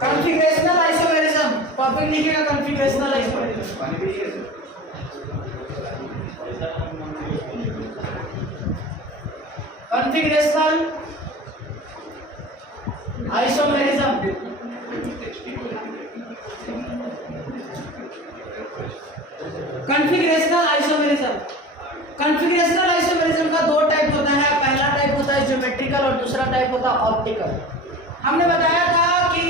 Configurational isomerism, topic लिखिएगा configurational isomerism. Configurational isomerism configurational isomerism configurational isomerism का दो type होता है। पहला टाइप होता है ज्योमेट्रिकल और दूसरा टाइप होता है ऑप्टिकल। हमने बताया था कि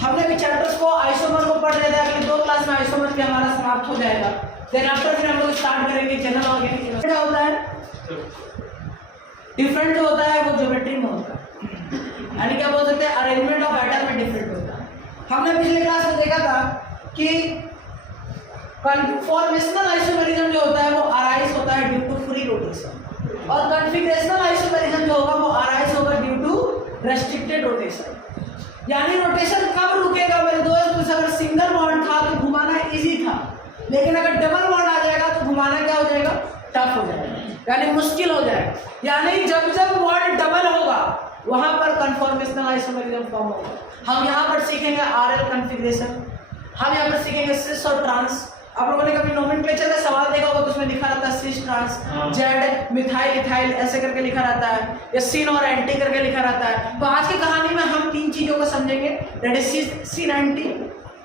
हमने भी चैप्टर्स को आइसोमर को पढ़ लिया था। अगली 2 क्लास में आइसोमर भी हमारा समाप्त हो जाएगा। देन आफ्टर फिर हम लोग स्टार्ट करेंगे जनरल ऑर्गेनिक। क्या होता है डिफरेंट जो होता है वो ज्योमेट्री में होता है, यानी क्या बोल सकते हैं अरेंजमेंट ऑफ एटम में डिफरेंट होता है। हमने पिछले क्लास में देखा था कि कन्फॉर्मेशनल आइसोमेरिज्म जो होता है वो अराइज होता है ड्यू टू फ्री रोटेशन, और कॉन्फ़िगरेशनल आइसोमेरिज्म जो होगा वो अराइज होगा ड्यू टू रेस्ट्रिक्टेड रोटेशन। यानी रोटेशन कब रुकेगा मेरे दोस्त, अगर सिंगल बॉन्ड था तो घुमाना इजी था, लेकिन अगर डबल बॉन्ड आ जाएगा तो घुमाना क्या हो जाएगा, टफ हो जाएगा, यानी मुश्किल हो जाएगा। यानी जब जब बॉन्ड डबल होगा वहां पर कन्फॉर्मेशनल आइसोमेरिज्म फॉर्म होगा। हम यहाँ पर सीखेंगे आरएल कॉन्फ़िगरेशन, हम यहाँ पर सीखेंगे सिस और ट्रांस। आप लोगों ने कभी नोमेनक्लेचर का सवाल देखा होगा तो उसमें लिखा रहता है cis trans, Z methyl ethyl ऐसे करके लिखा रहता है, या सिन और एंटी करके लिखा रहता है। तो आज की कहानी में हम 3 चीजों को समझेंगे, that is syn anti,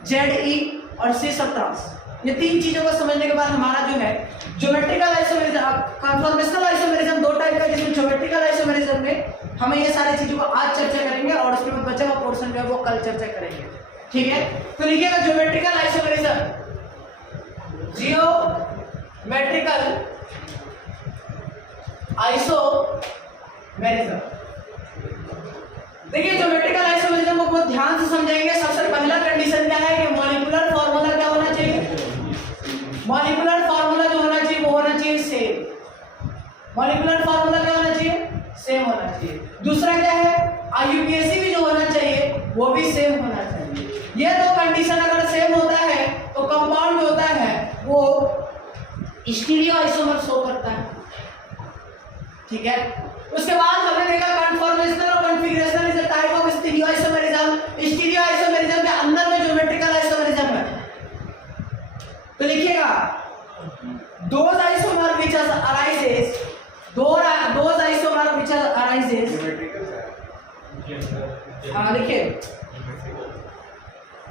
Z E और सिस और ट्रांस। ये 3 चीजों को समझने के बाद हमारा जो है geometrical isomerism, conformational isomerism 2 type का, जिसमें ज्योमेट्रिकल आइसोमेरिज्म में हमें ये सारी चीजों को आज चर्चा करेंगे और उसके बाद बचा हुआ पोर्शन जो है वो कल चर्चा करेंगे। ठीक है, तो लिखिएगा ज्योमेट्रिकल आइसोमेरिज्म, जियोमेट्रिकल आइसोमेरिज्म। देखिए ज्योमेट्रिकल आइसोमेरिज्म को बहुत ध्यान से समझेंगे। सबसे पहला कंडीशन क्या है कि मॉलिक्यूलर फार्मूला क्या होना चाहिए, मॉलिक्यूलर फार्मूला जो होना चाहिए वो होना चाहिए सेम। मॉलिक्यूलर फार्मूला क्या होना चाहिए, सेम होना चाहिए। दूसरा क्या है, आईयूपीएसी भी जो होना चाहिए वो भी सेम होना चाहिए। ये 2 कंडीशन अगर सेम होता है तो कंपाउंड जो होता है वो स्टीरियो आइसोमर शो करता है। ठीक है, उसके बाद हमने देखा कन्फॉर्मेशनल और configurational is a type of stereo isomerism. Stereo isomerism के अंदर में ज्योमेट्रिकल आइसोमेरिज्म है। तो लिखिएगा those isomer which arises, those isomer which arises, देखिए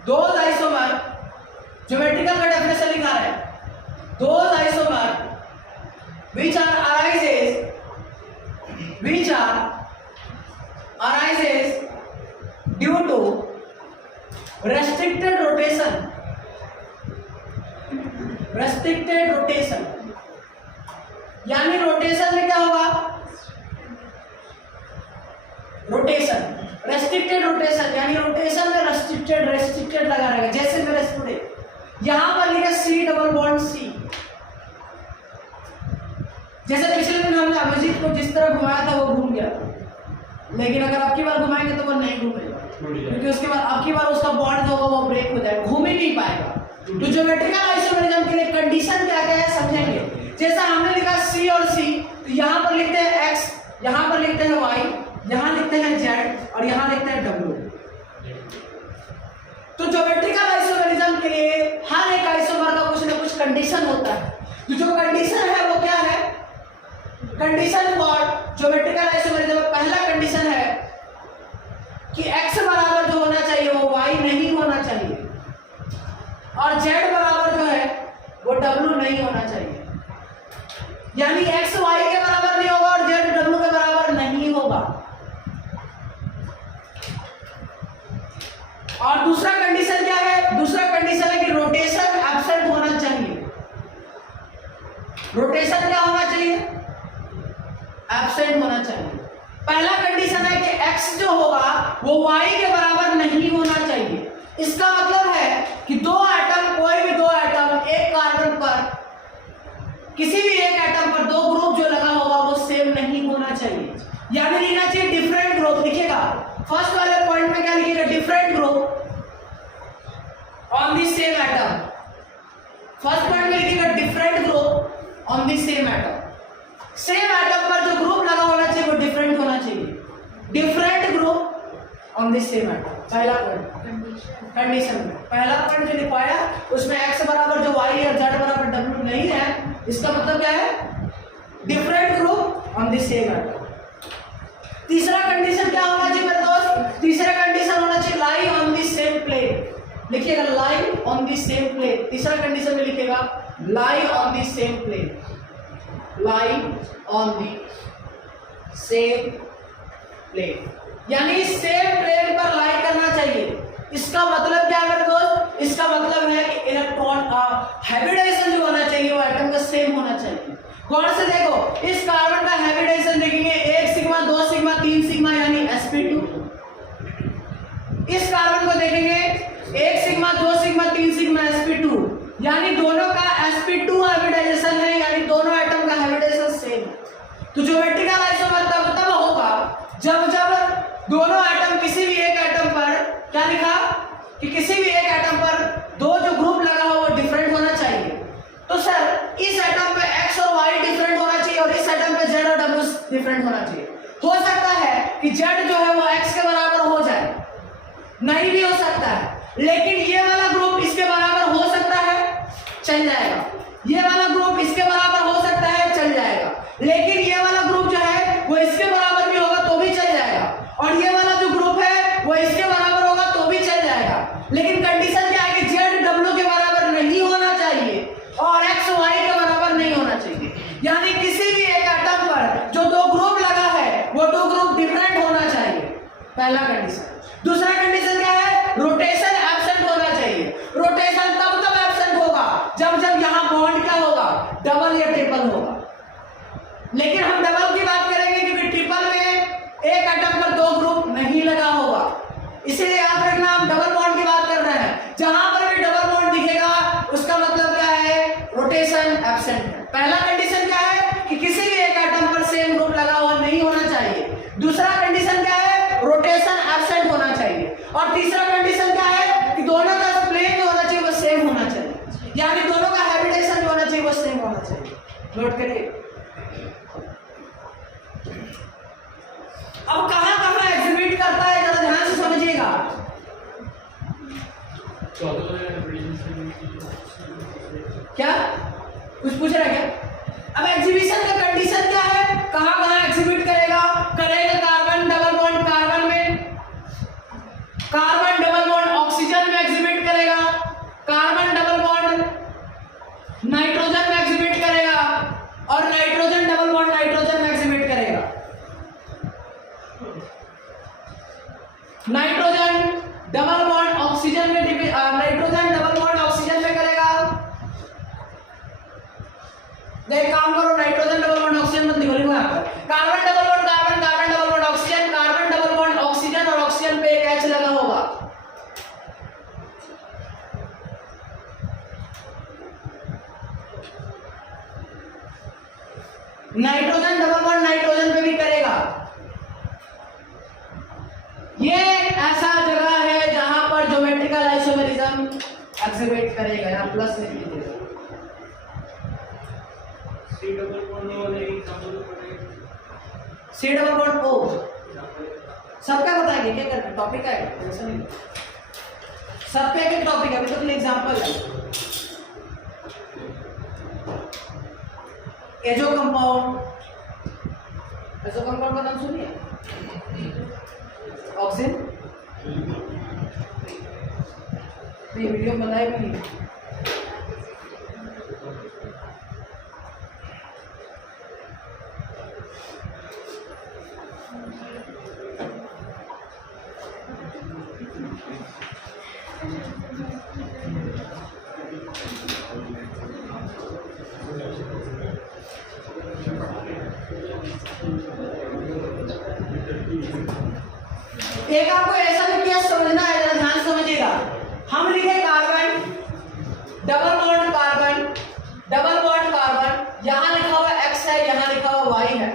those isomer, ज्योमेट्रिकल का डेफिनेशन लिखा है, those isomer which arises due to restricted rotation, यानी रोटेशन में क्या होगा, रोटेशन रेस्ट्रिक्टेड रोटेशन, यानी रोटेशन में रेस्ट्रिक्टेड लगा रहेगा। जैसे मेरे स्टूडेंट यहां पर लिखा सी डबल बॉन्ड सी, जैसे पिछले दिन हमने अभिजीत को जिस तरह घुमाया था वो घूम गया, लेकिन अगर आपकी बार घुमाएंगे तो वो नहीं घूमेगा, क्योंकि उसके बाद आपकी बार उसका बॉन्ड जो होगा वो ब्रेक हो जाएगा, घूम ही नहीं पाएगा। तो ज्योमेट्रिकल आइसोमेरिज्म के लिए कंडीशन क्या क्या है समझेंगे। जैसा हमने लिखा सी और सी, तो यहाँ पर लिखते हैं एक्स, यहाँ पर लिखते हैं वाई, यहाँ लिखते हैं जेड और यहाँ लिखते हैं डब्ल्यू। तो ज्योमेट्रिकल आइसोमेरिज्म के लिए हर एक आइसोमर का कुछ ना कुछ कंडीशन होता है। तो जो कंडीशन है वो क्या है, कंडीशन फॉर ज्योमेट्रिकल आइसोमेरिज्म पहला कंडीशन है कि एक्स बराबर जो होना चाहिए वो वाई नहीं होना चाहिए, और जेड बराबर जो है वो डब्ल्यू नहीं होना चाहिए। यानी एक्स वाई के बराबर नहीं होगा और जेड डब्ल्यू के बराबर नहीं होगा। और दूसरा कंडीशन क्या है, दूसरा कंडीशन है कि रोटेशन एब्सेंट होना चाहिए। रोटेशन क्या होना चाहिए, एब्सेंट होना चाहिए। पहला कंडीशन है कि एक्स जो होगा वो वाई के बराबर नहीं होना चाहिए। इसका मतलब है कि 2 एटम, कोई भी 2 एटम एक कार्बन पर, किसी भी एक एटम पर 2 ग्रुप जो लगा होगा वो सेम नहीं होना चाहिए, यानी लिखना चाहिए डिफरेंट ग्रुप। लिखिएगा फर्स्ट वाले पॉइंट में क्या लिखिएगा, different group on the same atom. First point में लिखिएगा different group on the same atom. Same atom पर जो ग्रुप लगा होना चाहिए वो डिफरेंट होना चाहिए। Different group on the same atom. पहला पॉइंट कंडीशन में पहला पॉइंट जो लिखवाया उसमें x बराबर जो y और z बराबर w नहीं है, इसका मतलब क्या है? Different group on the same atom. तीसरा कंडीशन क्या होना चाहिए मेरे दोस्त? तीसरा कंडीशन होना चाहिए lie on the same plane. लिखिएगा lie on the same plane. तीसरा कंडीशन में लिखिएगा lie on the same plane, lie on the same plane, यानी सेम प्लेन पर लाई करना चाहिए। इसका मतलब क्या है मेरे दोस्त? इसका मतलब है कि इलेक्ट्रॉन का हाइब्रिडाइजेशन जो होना चाहिए वो एटम का सेम होना चाहिए। कौन से देखो, इस कार्बन का हाइब्रिडाइजेशन देखेंगे 1 सिग्मा 2 सिग्मा 3 सिग्मा यानी sp2। इस कार्बन को देखेंगे 1 सिग्मा 2 सिग्मा 3 सिग्मा sp2, यानी दोनों का sp2 हाइब्रिडाइजेशन है, यानी दोनों एटम का हाइब्रिडाइजेशन सेम है। तो ज्योमेट्रिकल आइसोमर तब होगा जब दोनों एटम किसी भी एक एटम पर क्या लिखा कि किसी भी एक एटम पर दो जो ग्रुप लगा हो वो डिफरेंट होना चाहिए। तो सर इस एटम पे x और y डिफरेंट होना चाहिए और इस एटम पे z और w डिफरेंट होना चाहिए। हो सकता है कि z जो है वो x के बराबर हो जाए, नहीं भी हो सकता है, लेकिन ये वाला ग्रुप इसके बराबर हो सकता है, चल जाएगा। ये वाला ग्रुप इसके बराबर हो सकता है, चल जाएगा, लेकिन ये वाला ग्रुप जो है वो इसके बराबर भी होगा तो भी चल जाएगा, और ये वाला जो ग्रुप है वो इसके बराबर होगा तो भी चल जाएगा। लेकिन कंडीशन क्या है कि z w के बराबर नहीं होना चाहिए और x y के बराबर नहीं होना चाहिए, यानी किसी भी एक एटम पर जो दो ग्रुप लगा है वो दो ग्रुप डिफरेंट होना चाहिए, पहला कंडीशन। दूसरा कंडीशन क्या है? रोटेशन एब्सेंट होना चाहिए। रोटेशन तब एब्सेंट होगा जब यहाँ बॉन्ड क्या होगा? डबल या ट्रिपल होगा। लेकिन हम डबल की बात करेंगे क्योंकि ट्रिपल में एक एटम पर दो ग्रुप नहीं लगा होगा, इसीलिए याद रखना हम डबल बॉन्ड की बात कर रहे हैं। जहां पर भी डबल बॉन्ड दिखेगा उसका मतलब क्या है? रोटेशन एब्सेंट है। पहला कंडीशन क्या है कि किसी भी एक एटम पर सेम ग्रुप लगा हुआ नहीं होना चाहिए। दूसरा कंडीशन क्या है? रोटेशन एब्सेंट होना चाहिए। और तीसरा कंडीशन क्या है कि दोनों का प्लेन जो होना चाहिए वो सेम होना चाहिए, यानी दोनों का हाइब्रिडाइजेशन जो होना चाहिए वो सेम होना चाहिए। नोट करिए। अब कहां एग्जिबिट करता है जरा ध्यान से समझिएगा। क्या कुछ पूछ रहा है क्या? अब एग्जीबिशन का कंडीशन क्या है? कहां एग्जिबिट करेगा? कार्बन डबल बॉन्ड कार्बन में, कार्बन डबल बॉन्ड ऑक्सीजन में एग्जिबिट करेगा, कार्बन डबल बॉन्ड नाइट्रोजन में एग्जिबिट करेगा, और नाइट्रोजन डबल बॉन्ड नाइट्रोजन में एग्जिबिट करेगा। नाइट्रोजन डबल बॉन्ड ऑक्सीजन में, नाइट्रोजन डबल बॉन्ड ऑक्सीजन में करेगा। एक काम करो, नाइट्रोजन डबल बॉन्ड ऑक्सीजन मत लिखो, लिखो यहाँ पर carbon double bond carbon, carbon double bond oxygen, carbon double bond oxygen, और ऑक्सीजन पे एक H लगा होगा। नाइट्रोजन डबल बॉन्ड नाइट्रोजन पे भी करेगा। ये ऐसा जगह है जहां पर ज्योमेट्रिकल आइसोमेरिज्म एग्जिबिट करेगा। यहां प्लस लिख दीजिएगा। सी डबल बॉन्ड O सबका बताएंगे, क्या करना टॉपिक है, ऐसा नहीं सब पे एक टॉपिक है। अभी तो एग्जांपल है एजो कंपाउंड, एजो कंपाउंड का नाम सुनिए, ऑक्सीजन नहीं, वीडियो बनाए भी नहीं। एक आपको ऐसा भी केस समझना है, जरा ध्यान समझिएगा। हम लिखे carbon double bond carbon double bond carbon, यहाँ लिखा हुआ X है, यहाँ लिखा हुआ Y है,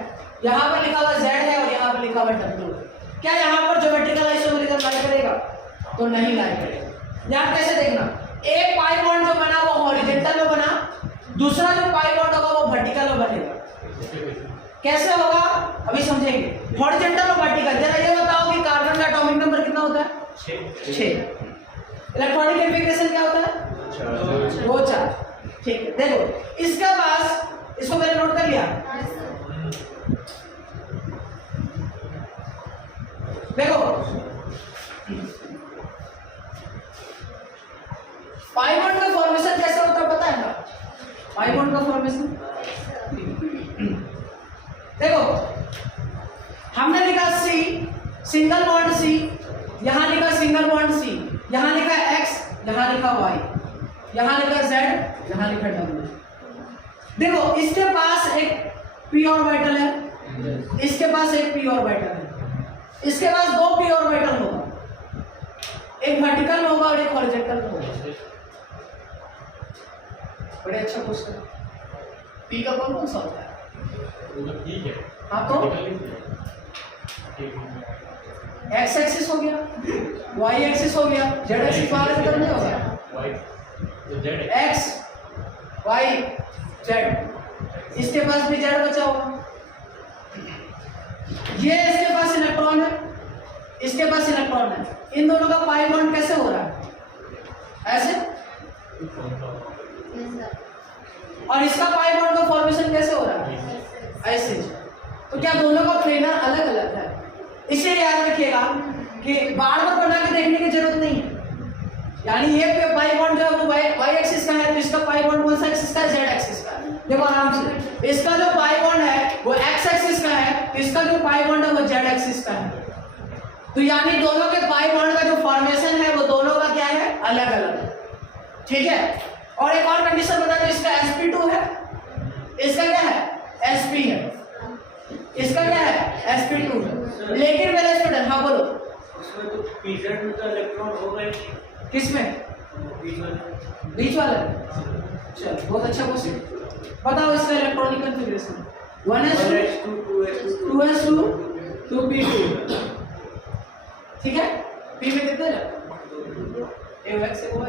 यहाँ पर लिखा हुआ Z है और यहाँ पर लिखा हुआ W। क्या यहाँ पर ज्योमेट्रिकल आइसोमेरिज्म लाई करेगा? तो नहीं लाई करेगा। यहाँ कैसे देखना, एक पाई बॉन्ड जो बना वो हॉरिजॉन्टल में बना, दूसरा जो पाई बॉन्ड होगा वो वर्टिकल में बनेगा। कैसे होगा अभी समझेंगे। हॉरिजॉन्टल और वर्टिकल, जरा ये बताओ कि कार्बन का एटॉमिक नंबर कितना होता है? 6। इलेक्ट्रॉनिक कॉन्फ़िगरेशन क्या होता है? 2 4। ठीक है, देखो इसके पास, इसको मैंने नोट कर लिया। देखो पाई बॉन्ड का फॉर्मेशन कैसे होता है पता है ना? पाई बॉन्ड का फॉर्मेशन देखो, हमने लिखा C, सिंगल बॉन्ड C, यहां लिखा सिंगल बॉन्ड C, यहां लिखा X, यहां लिखा Y, यहां लिखा Z, यहां लिखा W। देखो इसके पास एक p ऑर्बिटल है, इसके पास एक p ऑर्बिटल है, इसके पास 2 p ऑर्बिटल होगा, एक वर्टिकल में होगा और एक हॉरिजॉन्टल में होगा। बड़े अच्छा क्वेश्चन। p का कौन सा होता है? ठीक है। हाँ तो x एक्सिस हो गया, y एक्सिस हो गया, z एक्सिस बाहर की तरफ नहीं होगा, x y z, इसके पास भी z बचा होगा। ये इसके पास इलेक्ट्रॉन है, इसके पास इलेक्ट्रॉन है, इन दोनों का पाई बॉन्ड कैसे हो रहा है? ऐसे। और इसका पाई बॉन्ड का फॉर्मेशन कैसे हो रहा है? ऐसे। तो क्या दोनों का प्लेनर अलग अलग है? इसे याद रखिएगा कि बार बार बना के देखने की जरूरत नहीं है। यानी ये पाई बॉन्ड जो है वो y एक्सिस का है, तो इसका पाई बॉन्ड कौन सा एक्सिस का है? z एक्सिस का है। देखो आराम से, इसका जो पाई बॉन्ड है वो x एक्सिस का है, तो इसका जो पाई बॉन्ड है वो z एक्सिस का है। तो यानी दोनों के पाई बॉन्ड का जो फॉर्मेशन है वो दोनों का क्या है? अलग अलग। ठीक है। और एक और कंडीशन बता दो, इसका sp2 है, इसका क्या है? sp है, इसका क्या है? sp2 है। लेकिन मेरे स्टूडेंट, हाँ बोलो। उसमें तो pz में तो इलेक्ट्रॉन होगा ही। किसमें? बीच वाला। चल बहुत अच्छा क्वेश्चन। बताओ इसका electronic configuration. 1s2 2s2 2p2। ठीक है। p में कितने हैं? एक x से हुआ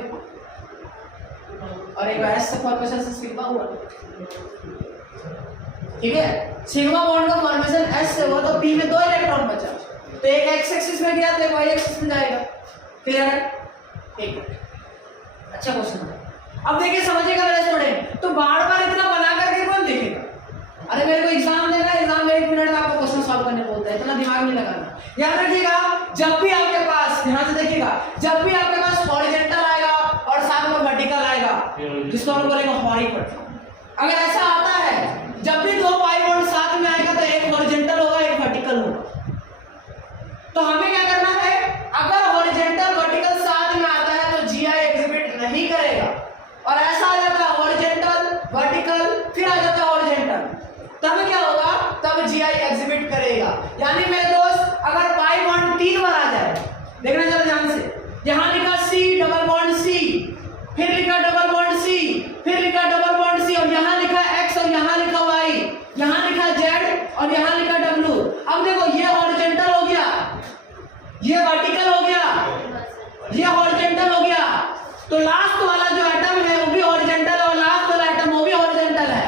और एक s से फॉर्मेशन से सिग्मा हुआ। ठीक है। सिग्मा बॉन्ड का फॉर्मेशन s से हुआ तो p में 2 इलेक्ट्रॉन बचा, तो एक x एक्सिस में गया तो एक y एक्सिस में जाएगा। क्लियर है? ठीक है, अच्छा क्वेश्चन है। अब देखिए समझिएगा मेरे स्टूडेंट, तो बार बार इतना बना करके कौन देखेगा? अरे मेरे को एग्जाम देना है, एग्जाम में 1 मिनट में आपको क्वेश्चन सॉल्व करने बोलता है, इतना दिमाग नहीं लगाना। याद रखिएगा, जब भी आपके पास, ध्यान से देखिएगा, जब भी आपके पास हॉरिजॉन्टल आएगा और साथ में वर्टिकल आएगा, जिसको हम बोलेंगे हॉरिकॉन्टल। अगर ऐसा आता है, जब भी 2 पाई बॉन्ड साथ में आएगा तो एक हॉरिजॉन्टल होगा, एक वर्टिकल होगा। तो हमें क्या करना है? अगर हॉरिजॉन्टल वर्टिकल साथ में आता है तो जीआई एग्जिबिट नहीं करेगा, और ऐसा आ जाता है हॉरिजॉन्टल वर्टिकल फिर आ जाता है हॉरिजॉन्टल, तब क्या होगा? तब जीआई एग्जिबिट करेगा। यानी मेरे दोस्त, अगर पाई बॉन्ड 3 बार आ जाए, देखना जरा ध्यान से, यहां लिखा C डबल बॉन्ड C, फिर लिखा डबल बॉन्ड C, फिर लिखा डबल बॉन्ड C, और यहां लिखा X और यहां लिखा Y, यहां लिखा Z और यहां लिखा W। अब देखो ये हॉरिजॉन्टल हो गया, ये वर्टिकल हो गया, ये हॉरिजॉन्टल हो गया, तो लास्ट वाला जो एटम है वो भी हॉरिजॉन्टल है और लास्ट वाला एटम वो भी हॉरिजॉन्टल है।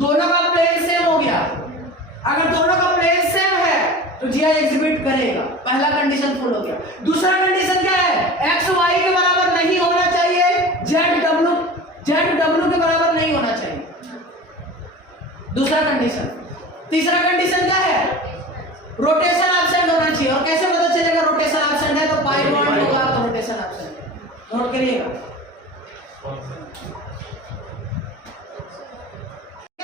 दोनों का प्लेन सेम हो गया। अगर दोनों का प्लेन सेम है तो जीआई एग्जिबिट करेगा। पहला कंडीशन फुल हो गया। दूसरा कंडीशन क्या है? एक्स वाई के बराबर नहीं होना चाहिए, जेड डब्ल्यू के बराबर नहीं होना चाहिए, दूसरा कंडीशन। तीसरा कंडीशन क्या है? रोटेशन एब्सेंट होना चाहिए। और कैसे पता चलेगा रोटेशन एब्सेंट है? तो पाई बॉन्ड होगा तो रोटेशन एब्सेंट है। नोट करिएगा।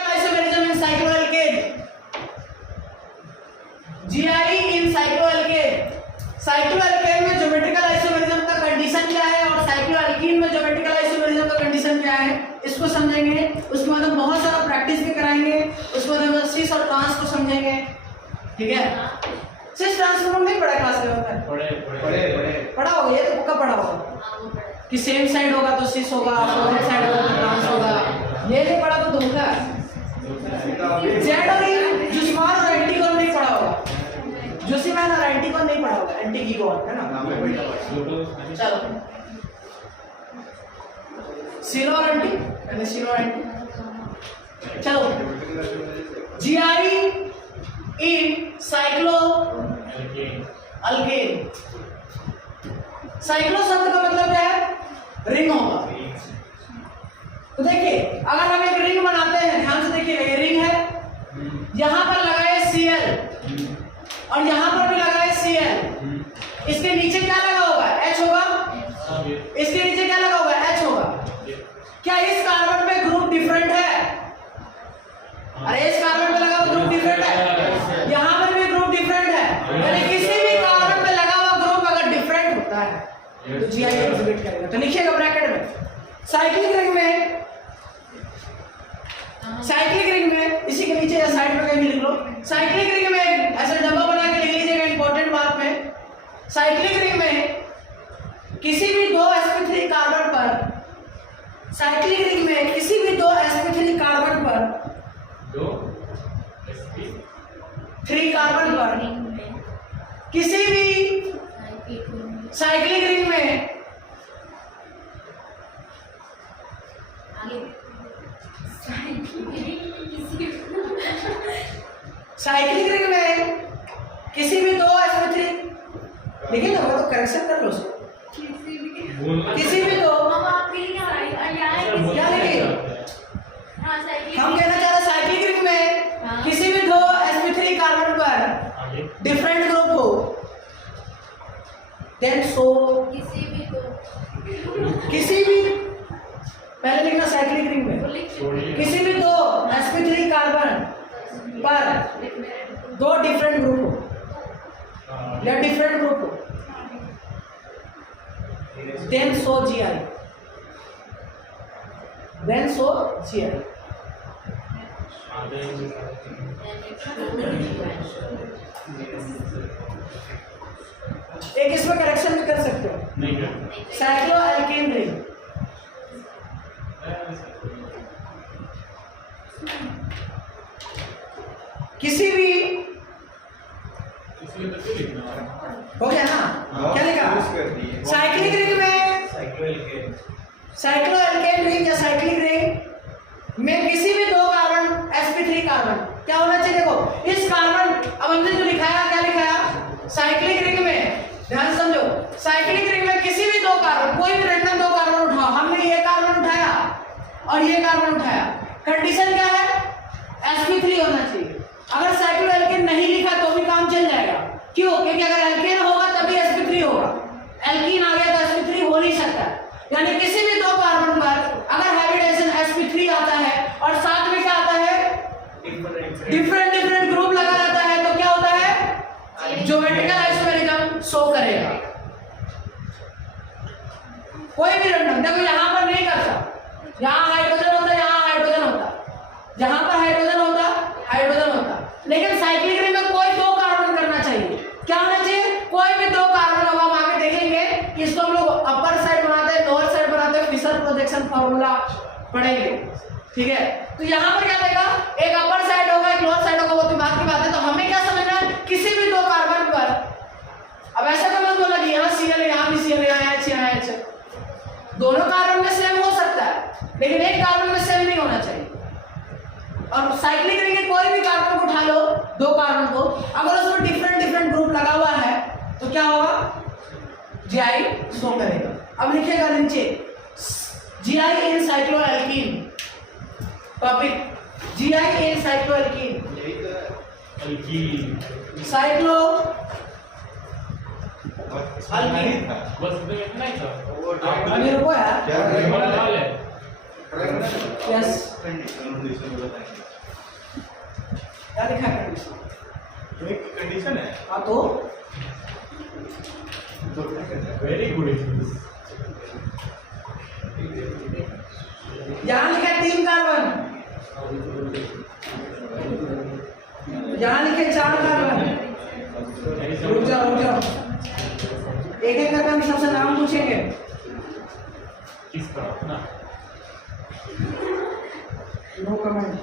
Isomerism in cycloalkane, GI in cycloalkane. Cycloalkane में ज्योमेट्रिकल आइसोमेरिज्म का कंडीशन क्या है और साइक्लोएल्कीन में ज्योमेट्रिकल आइसोमेरिज्म का कंडीशन क्या है, इसको समझेंगे। उसके बाद हम बहुत सारा प्रैक्टिस भी कराएंगे। उसके बाद हम सिस और ट्रांस को समझेंगे। ठीक है। सिस ट्रांस को हम नहीं पढ़ा क्लास में? पढ़ा होगा, ये तो पक्का पढ़ा होगा कि सेम साइड होगा तो सिस होगा, अपोजिट साइड होगा तो ट्रांस होगा। ये नहीं पढ़ा तो धोखा है। जेड और जुस्मान और एंटीगोन नहीं पढ़ा होगा, जुस्मान और एंटीगोन नहीं पढ़ा होगा, एंटीगोन है ना। चलो सिलो और एंटी, यानी सिलो और एंटी। चलो जीआई इन साइक्लो अल्केन। साइक्लो शब्द का मतलब क्या है? रिंग होगा। तो देखिए अगर हम एक रिंग बनाते हैं, ध्यान से देखिए, ये रिंग है, यहां पर लगा है Cl और यहां पर भी लगा है Cl। इसके नीचे क्या लगा होगा? H होगा। इसके नीचे क्या लगा होगा? H होगा। क्या इस कार्बन पे ग्रुप डिफरेंट है? अरे इस कार्बन पे लगा हुआ ग्रुप डिफरेंट है, यहां पर भी ग्रुप डिफरेंट है। यानी किसी भी कार्बन पे लगा हुआ ग्रुप अगर डिफरेंट होता है तो जीआई एग्जिबिट करेगा। तो लिखिएगा ब्रैकेट में, साइक्लिक रिंग में, साइक्लिक रिंग में, इसी के नीचे या साइड पे कहीं भी लिख लो, साइक्लिक रिंग में ऐसा डब्बा बना के लिख लीजिएगा इंपॉर्टेंट बात में। साइक्लिक रिंग में किसी भी दो sp3 कार्बन पर, साइक्लिक रिंग में किसी भी दो sp3 कार्बन पर, थ्री कार्बन पर, किसी भी साइक्लिक रिंग में साइक्लिक रिंग में किसी भी दो sp3, देखिए ना, वो तो करेक्शन कर लो उसको, किसी भी दो, क्या लिखिए, हम कहना चाह रहे साइक्लिक रिंग में किसी भी दो sp3 कार्बन पर डिफरेंट ग्रुप हो, देन सो किसी भी, पहले लिखना साइक्लिक रिंग में किसी भी दो sp3 कार्बन पर दो डिफरेंट ग्रुप हो या डिफरेंट ग्रुप हो, then so GI, then so GI. एक इसमें करेक्शन भी कर सकते हो, साइक्लो अल्केन रिंग, किसी भी, हो गया ना? क्या लिखा? साइक्लिक रिंग में, साइक्लो अल्केन रिंग या साइक्लिक रिंग में किसी भी दो कार्बन sp3 कार्बन क्या होना चाहिए? देखो इस कार्बन, अब हमने जो लिखाया, क्या लिखाया? साइक्लिक रिंग में, ध्यान समझो, साइक्लिक रिंग में किसी भी दो कार्बन, कोई भी रैंडम दो कार्बन उठाओ, हमने ये कार्बन उठाया और ये कार्बन उठाया, कंडीशन क्या है? sp3 होना चाहिए। अगर साइक्लो एल्केन नहीं लिखा तो भी काम चल जाएगा, क्यों? क्योंकि अगर एल्केन होगा तभी sp3 होगा, एल्कीन आ गया तो sp3 हो नहीं सकता। यानी किसी भी दो कार्बन पर अगर हाइब्रिडेशन sp3 आता है और साथ में क्या आता है? डिफरेंट डिफरेंट ग्रुप लगा रहता है, तो क्या होता है? ज्योमेट्रिकल आइसोमेरिज्म शो करेगा। कोई भी रैंडम, देखो यहां पर नहीं करता, यहां हाइड्रोजन होता, यहां हाइड्रोजन होता, जहां पर हाइड्रोजन होता, हाइड्रोजन होता, लेकिन साइक्लिक रिंग में कोई दो कार्बन करना चाहिए। क्या होना चाहिए? कोई भी दो कार्बन। अब हम आगे देखेंगे कि इसको हम लोग अपर साइड बनाते हैं, लोअर साइड बनाते हैं, फिशर प्रोजेक्शन फार्मूला पढ़ेंगे, ठीक है? तो यहाँ पर क्या देगा? एक अपर साइड होगा, एक लोअर साइड होगा, वो तो बात की बात है। तो हमें क्या समझना है? किसी भी दो कार्बन पर, अब ऐसा तो मत बोला कि यहाँ Cl है, यहाँ भी Cl है, यहाँ H, यहाँ H, दोनों कार्बन में सेम हो सकता है, लेकिन एक कार्बन में सेम नहीं होना चाहिए। और साइक्लिक रिंग के कोई भी कार्बन को उठा लो, दो कार्बन को, अगर उसमें डिफरेंट डिफरेंट ग्रुप लगा हुआ है तो क्या होगा? जीआई शो करेगा। अब लिखेगा नीचे जीआई इन साइक्लो एल्कीन, टॉपिक जीआई इन साइक्लो एल्कीन, साइक्लो एल्कीन, अभी रुको यार, यस, क्या लिखा है? कंडीशन है। हाँ तो वेरी गुड। यहाँ लिखा है 3 कार्बन, यहाँ लिखे 4 कार्बन। रुक जाओ, रुक जाओ, एक एक करके हम सबसे नाम पूछेंगे। किसका? ना नो कमेंट।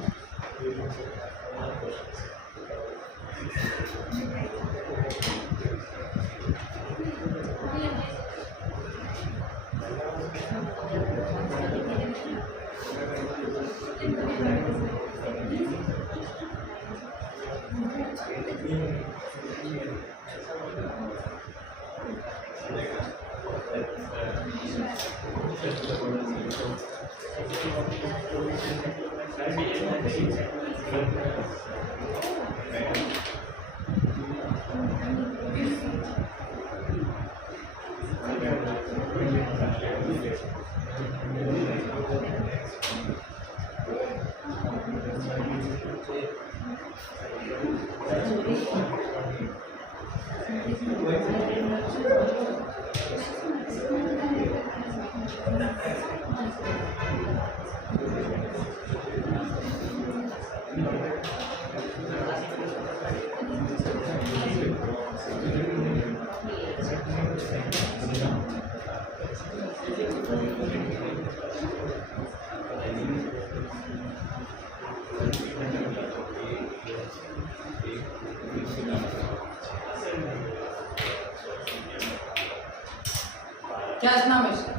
क्या नाम है इसका?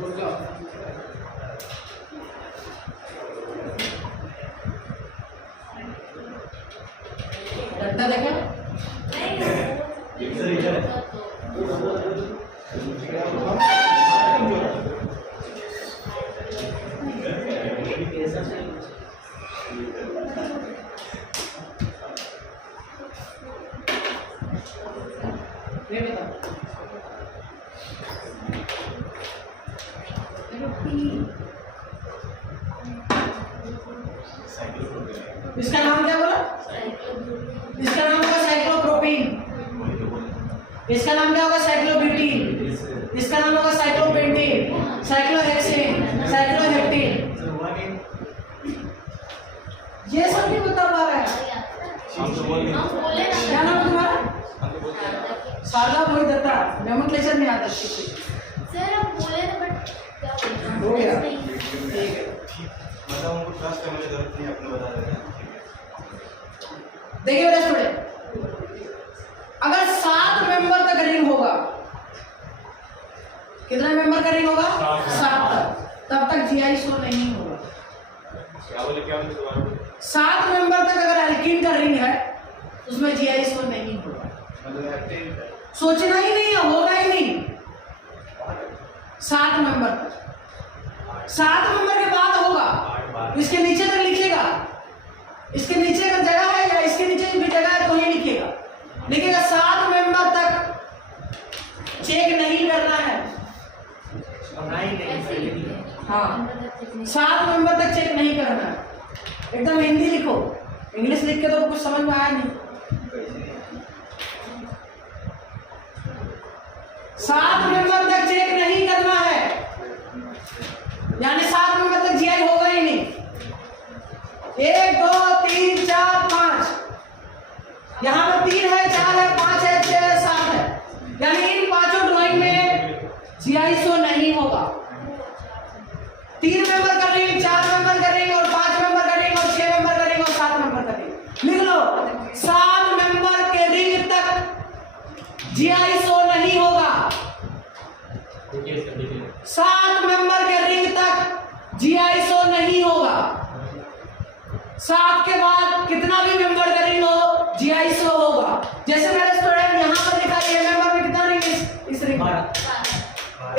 रुक जाओ। डंडा देखा? ये बता। इसका नाम क्या बोला? इसका नाम होगा साइक्लोप्रोपीन। इसका नाम क्या होगा? साइक्लोब्यूटीन। इसका नाम होगा साइक्लोपेंटीन, साइक्लोहेक्सेन, साइक्लोहेप्टेन। ये सब नहीं बता पा रहा है। क्या नाम है तुम्हारा? शारदा बोल देता, नोमेनक्लेचर नहीं आता सर हम बोले थे बट क्या बोलते हो गया। हैं? ठीक है, मतलब हमको ट्रस्ट करने की जरूरत नहीं, अपने बता देते हैं। देखिए बेटा स्टूडेंट, अगर 7 मेंबर तक रिंग होगा, कितना मेंबर का रिंग होगा? 7 तक, तब तक जीआई शो नहीं होगा। क्या बोले दोबारा बोले? 7 मेंबर तक अगर एल्कीन का रिंग है उसमें जीआई शो नहीं होगा। मतलब एक्टिव सोचना ही नहीं है, होगा ही नहीं। 7 मेंबर तक, 7 मेंबर के बाद होगा। इसके नीचे तक लिखेगा, इसके नीचे अगर जगह है या इसके नीचे भी जगह है तो ही लिखेगा। लिखेगा 7 मेंबर तक चेक नहीं करना है। हाँ, 7 मेंबर तक चेक नहीं करना है। एकदम हिंदी लिखो, इंग्लिश लिख के तो कुछ समझ में आया नहीं। 7 मेंबर तक चेक नहीं करना है, यानी 7 मेंबर तक जीआई होगा ही नहीं। 1 2 3 4 5, यहाँ पर 3 है, 4 है, 5 है, 6 है, 7 है, यानी इन पांचों ड्राइंग में जीआई शो नहीं होगा। 3 मेंबर का रिंग, 4 मेंबर का रिंग और 5 मेंबर का रिंग और 6 मेंबर का रिंग और 7 मेंबर का रिंग। लिख लो, 7 मेंबर के रिंग तक जीआई शो नहीं होगा। 7 मेंबर के रिंग तक जीआई शो नहीं होगा। 7 के बाद कितना भी मेंबर का रिंग हो, जीआई शो होगा। जैसे मेरे स्टूडेंट यहाँ पर लिखा है, मेंबर में कितना रिंग है इस रिंग में?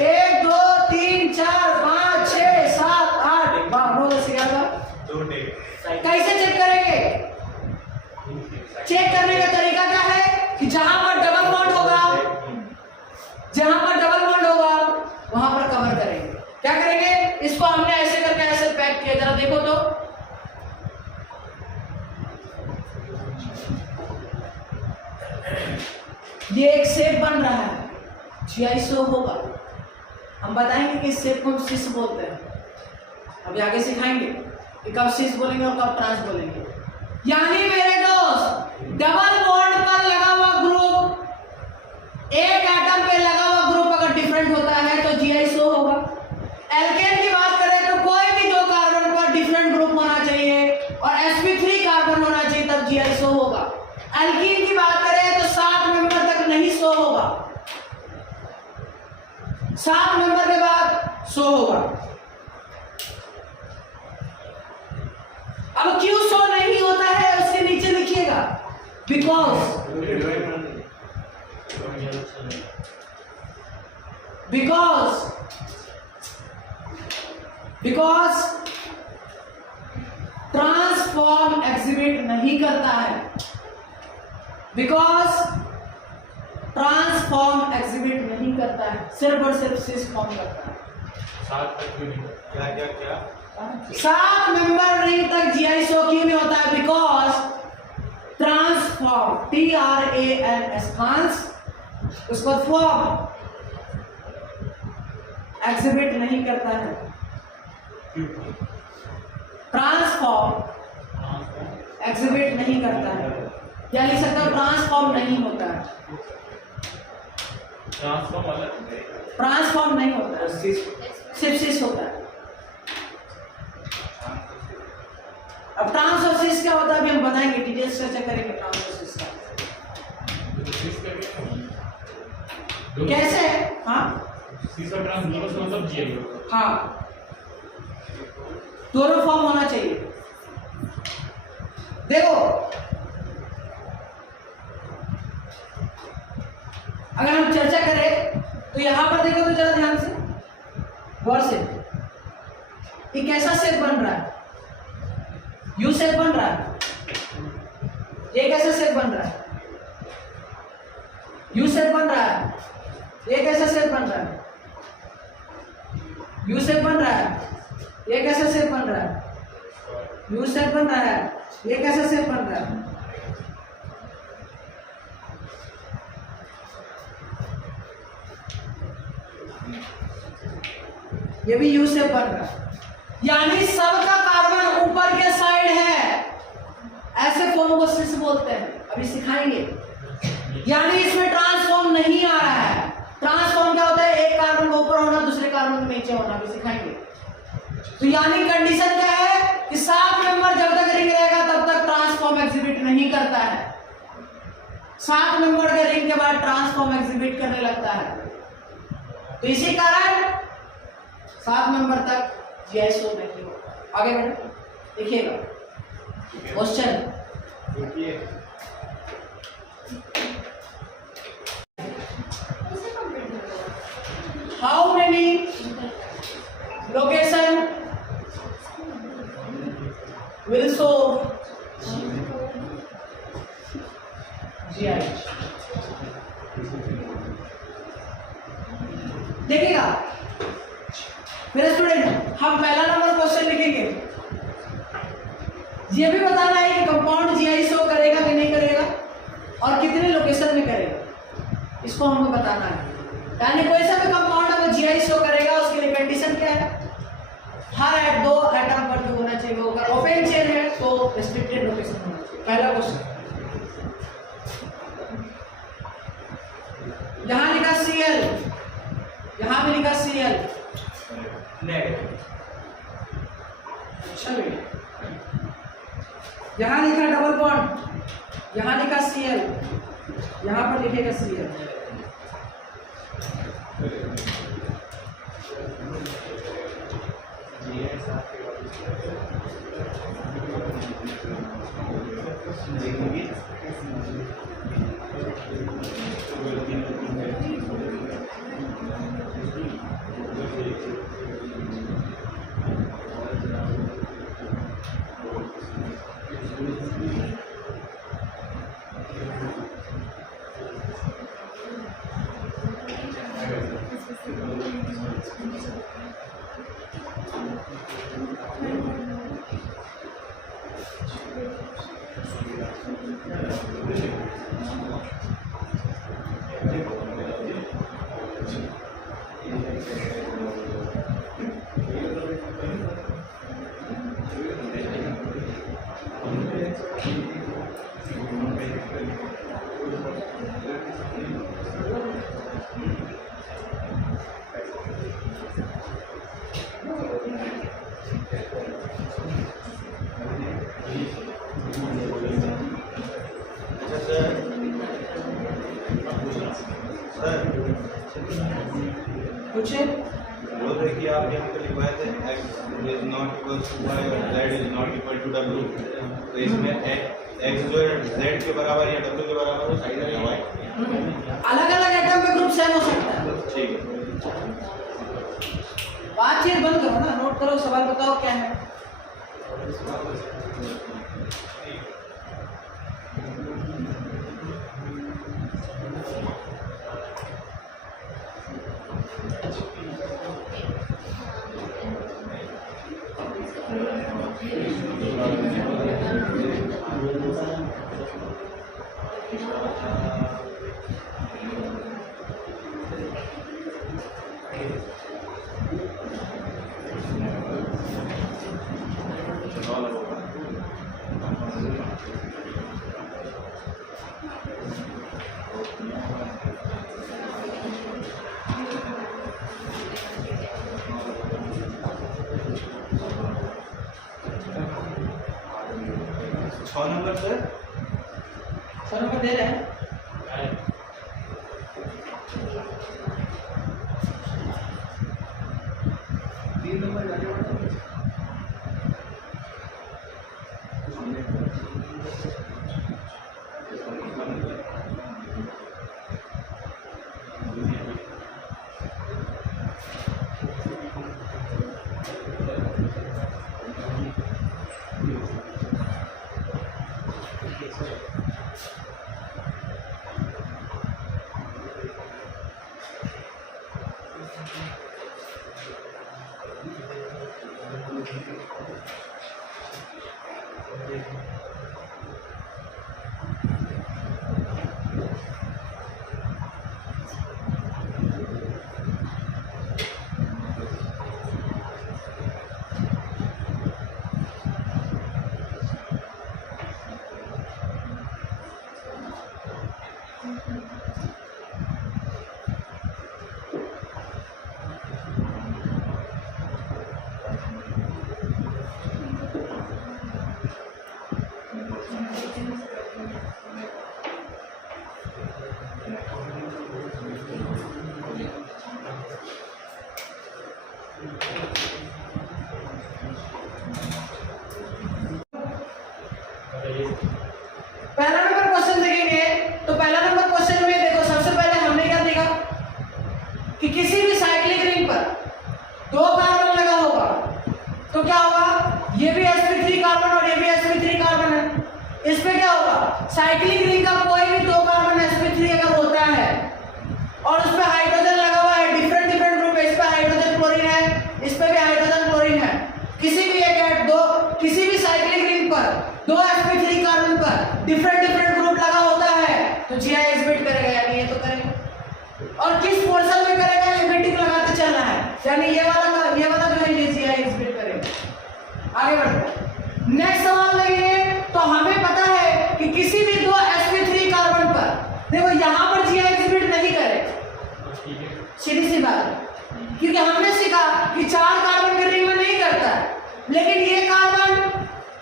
1 2 3 4 5 6 7 8 9 10 11। 2 टेक कैसे चेक करेंगे? चेक करने का तरीका क्या है कि जहां पर डबल बॉन्ड होगा, जहां पर डबल बॉन्ड होगा वहां पर कवर करेंगे। क्या करेंगे? इसको हमने ऐसे करके ऐसे पैक किया, जरा देखो तो। ये एक शेप बन रहा है, जीआई शो होगा। हम बताएंगे कि इस शेप को हम सिस बोलते हैं, अभी आगे सिखाएंगे कि कब सिस बोलेंगे और कब ट्रांस बोलेंगे। यानी मेरे दोस्त, डबल बॉन्ड पर लगा हुआ ग्रुप, एक एटम पे लगा हुआ ग्रुप अगर डिफरेंट होता है तो जीआई शो होगा। एल्केन की बात करें तो कोई भी 2 कार्बन पर डिफरेंट ग्रुप होना चाहिए और sp3 कार्बन होना चाहिए, तब जीआई शो होगा। एल्कीन की बात करें तो 7 मेंबर तक नहीं शो होगा, 7 मेंबर के बाद शो होगा। अब क्यों शो नहीं होता है उसके नीचे लिखिएगा बिकॉज ट्रांसफॉर्म एग्जिबिट नहीं करता है, बिकॉज ट्रांसफॉर्म एग्जिबिट नहीं करता है, सिर्फ और सिर्फ सिस फॉर्म करता है। क्या क्या क्या 7 मेंबर रिंग तक जीआई शो क्यों नहीं होता है? बिकॉज ट्रांसफॉर्म TRANS ट्रांस उसको फॉर्म एग्जिबिट नहीं करता है। ट्रांसफॉर्म एग्जिबिट नहीं करता है, क्या लिख सकते हो? ट्रांसफॉर्म नहीं होता है, ट्रांसफॉर्म नहीं होता है, सिर्फ सिस होता है। अब ट्रांस और सिस क्या होता है अभी हम बताएंगे, डिटेल्स चर्चा करेंगे ट्रांस और सिस का कैसे है। हाँ हाँ, दोनों फॉर्म होना चाहिए। देखो अगर हम चर्चा करें तो यहां पर देखो तो जरा ध्यान से गौर से, ये कैसा शेप बन रहा है? यू शेप बन रहा है। ये कैसा शेप बन रहा है? यू शेप बन रहा है। ये कैसा शेप बन रहा है? यू शेप बन रहा है। ये कैसा शेप बन रहा है? यू शेप बन रहा है। ये कैसा शेप बन रहा है? ये भी यू शेप बन रहा है, यानी सबका कार्बन ऊपर के साइड है, ऐसे फॉर्म को सिस बोलते हैं, अभी सिखाएंगे। यानी इसमें ट्रांसफॉर्म नहीं आ रहा है। ट्रांसफॉर्म क्या होता है? एक कार्बन को ऊपर होना, दूसरे कार्बन को नीचे होना, भी सिखाएंगे। तो यानी कंडीशन क्या है कि 7 मेंबर जब तक रिंग रहेगा तब तक ट्रांसफॉर्म एग्जिबिट नहीं करता है। 7 मेंबर के रिंग के बाद ट्रांसफॉर्म एग्जिबिट करने लगता है। तो इसी कारण 7 मेंबर तक जीआई शो नहीं होगा। आगे बढ़े, देखिएगा question. How many location will show GI। देखिएगा मेरे स्टूडेंट, हम पहला नंबर क्वेश्चन लिखेंगे। ये भी बताना है कि कंपाउंड जीआई शो करेगा कि नहीं करेगा और कितने लोकेशन में करेगा, इसको हमको बताना है। यानी कोई सा भी कंपाउंड अगर जीआई शो करेगा उसके लिए कंडीशन क्या है? हर 2 एटम पर जो होना चाहिए वो, अगर ओपन चेन है तो रिस्ट्रिक्टेड लोकेशन होना चाहिए। पहला क्वेश्चन, यहां लिखा Cl, यहां भी लिखा Cl, अच्छा बेटा, यहां लिखा डबल बॉन्ड, यहां लिखा Cl, यहां पर लिखेगा Cl। पूछे बोल रहे कि आप यहाँ पे लिखवाए थे x is not equal to y और z is not equal to w, तो इसमें x जो है z के बराबर या w के बराबर हो सकता है या y? अलग अलग एटम में ग्रुप सेम हो सकता है। ठीक है, बातचीत बंद करो ना, नोट करो, सवाल बताओ क्या है। नंबर सर, 6 नंबर दे रहे हैं। पहला नंबर क्वेश्चन देखेंगे तो पहला नंबर क्वेश्चन में देखो, सबसे पहले हमने क्या देखा कि किसी भी साइक्लिक रिंग पर 2 कार्बन लगा होगा तो क्या होगा, ये भी sp3 कार्बन और ये भी sp3 कार्बन है। इस पे क्या होगा, साइक्लिक रिंग का कोई भी 2 कार्बन sp3 अगर होता है और उस पे हाइड्रोजन लगा हुआ है, डिफरेंट डिफरेंट ग्रुप है, इस पे हाइड्रोजन क्लोरीन है, इस पे भी हाइड्रोजन क्लोरीन है, किसी भी साइक्लिक रिंग पर 2 sp3 कार्बन पर डिफरेंट डिफरेंट ग्रुप लगा होता है तो GI एग्जिबिट करेगा, यानी ये तो करेगा। और किस पोर्शन में करेगा, लिमिटिंग लगाते चलना है, यानी ये वाला जो है ये GI एग्जिबिट करेगा। आगे बढ़ते नेक्स्ट सवाल लेंगे तो हमें पता है कि किसी भी 2 sp3 कार्बन पर देखो यहाँ पर GI एग्जिबिट नहीं करेगा, सीधी सी बात है, क्योंकि हमने सीखा कि 4 कार्बन के रिंग में नहीं करता है, लेकिन ये कार्बन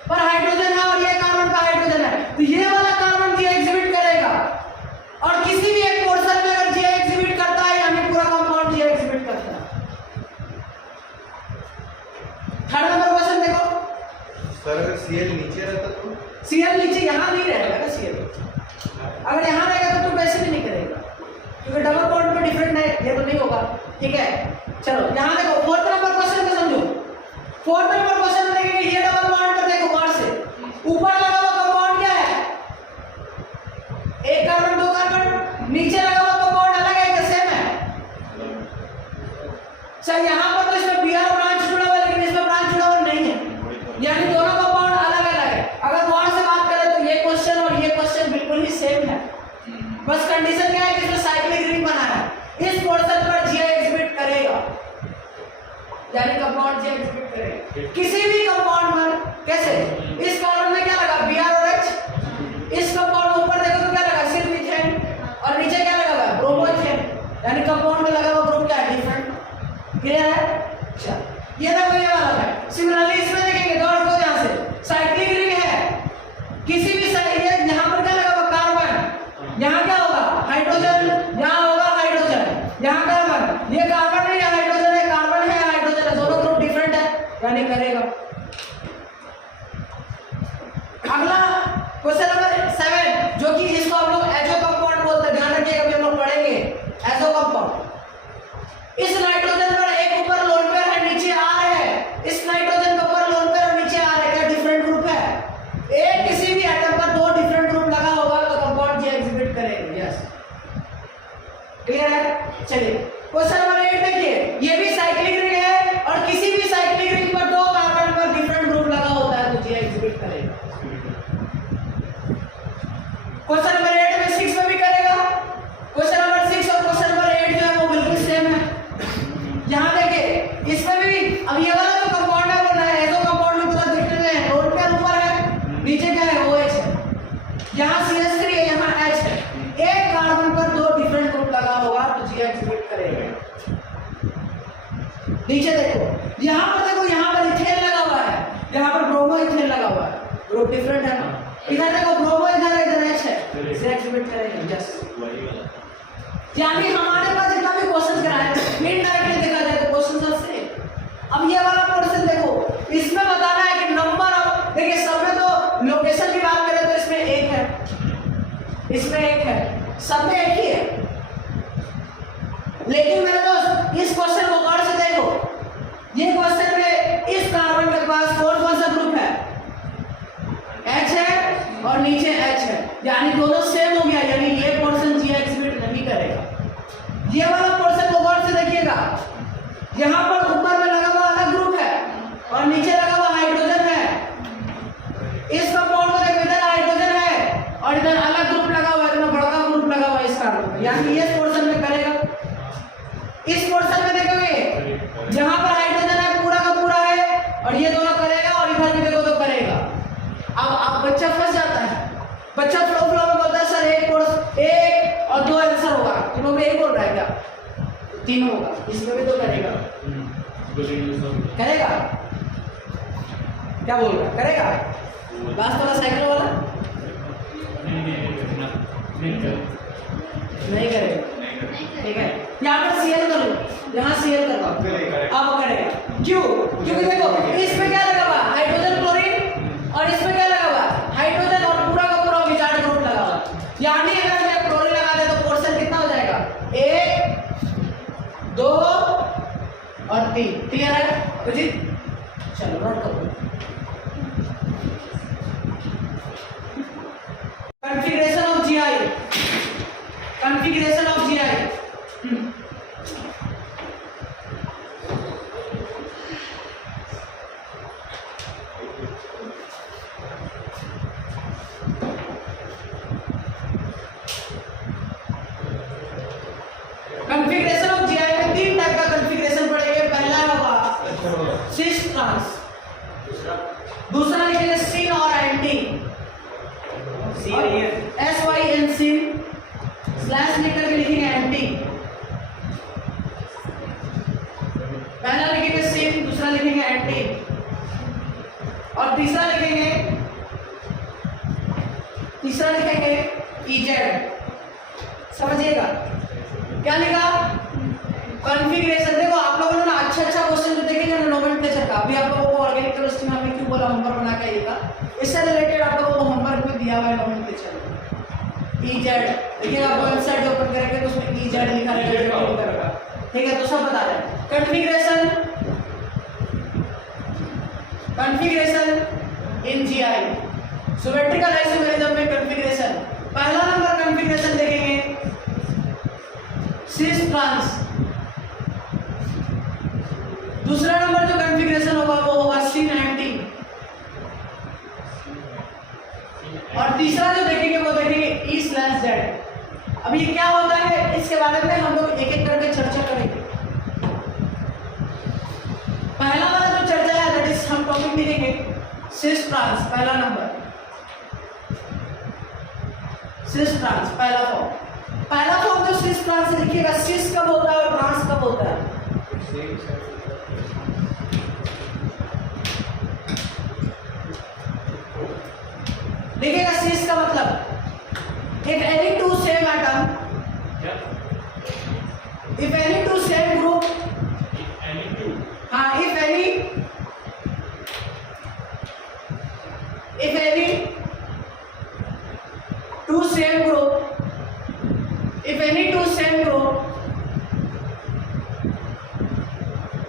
पर हाइड्रोजन है और ये कार्बन पर हाइड्रोजन है, तो ये वाला कार्बन GI एग्जिबिट करेगा। और किसी भी एक पोर्शन में अगर GI एग्जिबिट करता है यानी पूरा कंपाउंड GI एग्जिबिट करता है। थर्ड नंबर क्वेश्चन देखो सर, अगर Cl नीचे रहता तो? Cl नीचे यहाँ नहीं रहेगा ना, Cl अगर यहाँ रहेगा तो वैसे भी नहीं करेगा, क्योंकि डबल बॉन्ड पे डिफरेंट है, ये तो नहीं होगा। ठीक है, चलो यहाँ देखो फोर्थ नंबर क्वेश्चन में समझो। फोर्थ नंबर क्वेश्चन में देखेंगे ये डबल बॉन्ड पर देखो बाहर से ऊपर लगा हुआ कंपाउंड क्या है, 1 कार्बन 2 कार्बन, नीचे लगा हुआ कंपाउंड अलग है कि सेम है? सर यहाँ पर तो इसमें Br ब्रांच जुड़ा हुआ है लेकिन इसमें ब्रांच जुड़ा हुआ नहीं है, यानी दोनों कंपाउंड अलग अलग है। अगर वहां से बात करें तो ये क्वेश्चन और ये क्वेश्चन बिल्कुल ही सेम है, बस कंडीशन क्या है कि इसमें साइक्लिक रिंग बना है, इस पोर्शन पर GI एग्जिबिट करेगा, यानी कंपाउंड GI एग्जिबिट करेगा किसी भी कंपाउंड पर। कैसे, इस कार्बन में क्या लगा Br और H, इस कंपाउंड में ऊपर देखो तो क्या लगा सिर्फ मीथेन और नीचे क्या लगा हुआ ब्रोमोथेन, यानी कंपाउंड में लगा हुआ ग्रुप क्या है, डिफरेंट। क्लियर है? अच्छा, ये देखो ये वाला है। सिमिलरली इसमें देखेंगे दौड़ को यहाँ से साइक्लिक रिंग है, किसी भी यहाँ पर क्या लगा हुआ कार्बन, यहाँ क्या होगा हाइड्रोजन, यहाँ होगा हाइड्रोजन, यहाँ कार्बन, ये कार्बन है या हाइड्रोजन है, कार्बन है यानी करेगा। अगला क्वेश्चन नंबर 7 जो कि इसको हम लोग एजो कंपाउंड बोलते हैं, ध्यान रखिएगा अभी हम लोग पढ़ेंगे एजो कंपाउंड। इस नाइट्रोजन पर एक ऊपर लोन पेयर है, नीचे आ रहा है, इस नाइट्रोजन के ऊपर लोन पेयर और नीचे आ रहा है, क्या डिफरेंट ग्रुप है? एक किसी भी एटम पर दो डिफरेंट ग्रुप लगा होगा तो कंपाउंड ये एग्जिबिट करेगा। यस, क्लियर है? चलिए क्वेश्चन नंबर 8 देखिए, ये भी साइक्लिक रिंग है और किसी भी साइक्लिक रिंग पर दो कार्बन पर डिफरेंट ग्रुप लगा होता है तो ये एग्जिबिट करेगा। क्वेश्चन नंबर 8 में 6 में भी करेगा। क्वेश्चन नंबर 6 और क्वेश्चन नंबर 8 जो है वो बिल्कुल सेम है। यहां देखिए इसमें भी अब ये वाला जो कंपाउंड है वो एजो कंपाउंड की तरह देखते हैं, लोन पेयर ऊपर है, नीचे क्या है OH है, यहां CH3 है, यहां H है, एक कार्बन पर दो डिफरेंट ग्रुप लगा होगा तो जी एग्जिबिट करेगा। नीचे देखो, यहां पर देखो, यहां पर इथेन लगा हुआ है, यहां पर ब्रोमो इथेन लगा हुआ है, ग्रुप डिफरेंट है ना। इधर देखो ब्रोमो इधर है, इधर H है, इसे एग्जिबिट करेंगे। जस्ट यानी हमारे पास जितना भी क्वेश्चन कराए इनडायरेक्टली देखा जाए तो क्वेश्चन सबसे। अब ये वाला पोर्शन देखो, इसमें बताना है कि नंबर ऑफ, देखिए सब में तो लोकेशन की बात करें तो इसमें एक है, इसमें एक है, सब में एक ही है। लेकिन मेरे दोस्त इस क्वेश्चन को गौर से देखो, ये क्वेश्चन में इस कार्बन के पास कौन कौन सा ग्रुप है? H है और नीचे H है, यानी दोनों सेम हो गया, यानी ये पोर्शन जी एग्जिबिट नहीं करेगा। ये वाला पोर्शन को गौर से देखिएगा, यहाँ पर ऊपर में लगा हुआ अलग ग्रुप है और नीचे लगा हुआ हाइड्रोजन है। इस कंपाउंड को देखो, इधर हाइड्रोजन है और इधर अलग ग्रुप लगा हुआ है, इतना बड़ा ग्रुप लगा हुआ है इस कार्बन में, यानी ये पोर्शन में करेगा। इस पोर्शन में देखोगे जहां पर हाइड्रोजन है पूरा का पूरा है और ये दोनों करेगा, और इधर भी देखो तो करेगा। अब बच्चा फंस जाता है, बच्चा फ्लो में बोलता है सर एक कोर्स एक और दो आंसर होगा, तीनों में एक बोल रहा है क्या? तीन होगा, इसमें भी तो करेगा। करेगा क्या बोल रहा है? करेगा लास्ट वाला साइकिल वाला नहीं करेगा। ठीक है, यहाँ पर CL कर लो, यहाँ CL कर लो, अब करेगा। क्यों? क्योंकि देखो इसमें क्या लगा हुआ? हाइड्रोजन क्लोरीन, और इसमें क्या लगा हुआ? हाइड्रोजन और पूरा का पूरा विचार ग्रुप लगा हुआ, यानी अगर मैं क्लोरीन लगा दे तो पोर्शन कितना हो जाएगा? 1 2 और 3। क्लियर है? तो जी चलो नोट करो। Configuration of GI, configuration of GI। Configuration of GI में 3 टाइप का कॉन्फ़िगरेशन पड़ेगा। पहला होगा सिस ट्रांस, दूसरा लिखेंगे सिन और एंटी, SYN सिन स्लैश लिखकर के लिखेंगे एंटी। पहला लिखेंगे सिन, दूसरा लिखेंगे एंटी और तीसरा लिखेंगे EZ। समझिएगा क्या लिखा? कॉन्फ़िगरेशन। देखो आप लोगों ने ना अच्छा क्वेश्चन जो देखेंगे ना नोमेनक्लेचर का, अभी आप लोगों को ऑर्गेनिक केमिस्ट्री में हमने क्यों बोला होमवर्क बना के आइएगा, इससे रिलेटेड आप लोगों को होमवर्क में दिया हुआ है नोमेनक्लेचर। EZ देखिएगा, आप वेबसाइट ओपन करेंगे तो उसमें EZ लिखा रहेगा। ठीक है, तो सब बता रहे हैं। कॉन्फ़िगरेशन इन GI, सिमेट्रिकल आइसोमेरिज्म में कॉन्फ़िगरेशन। पहला नंबर कॉन्फ़िगरेशन देखेंगे सिस ट्रांस, दूसरा नंबर जो कॉन्फ़िगरेशन होगा वो होगा सिन एंटी, और तीसरा जो देखेंगे वो देखेंगे E/Z। अब ये क्या होता है इसके बारे में हम लोग एक एक करके चर्चा करेंगे। पहला वाला जो चर्चा है दैट इज हम टॉपिक लिखेंगे सिस ट्रांस, पहला नंबर सिस ट्रांस, पहला फॉर्म जो सिस ट्रांस से लिखिएगा, सिस कब होता है और ट्रांस कब होता है? देखिएगा सिस का मतलब if any two same atom, if any two same group, हाँ if any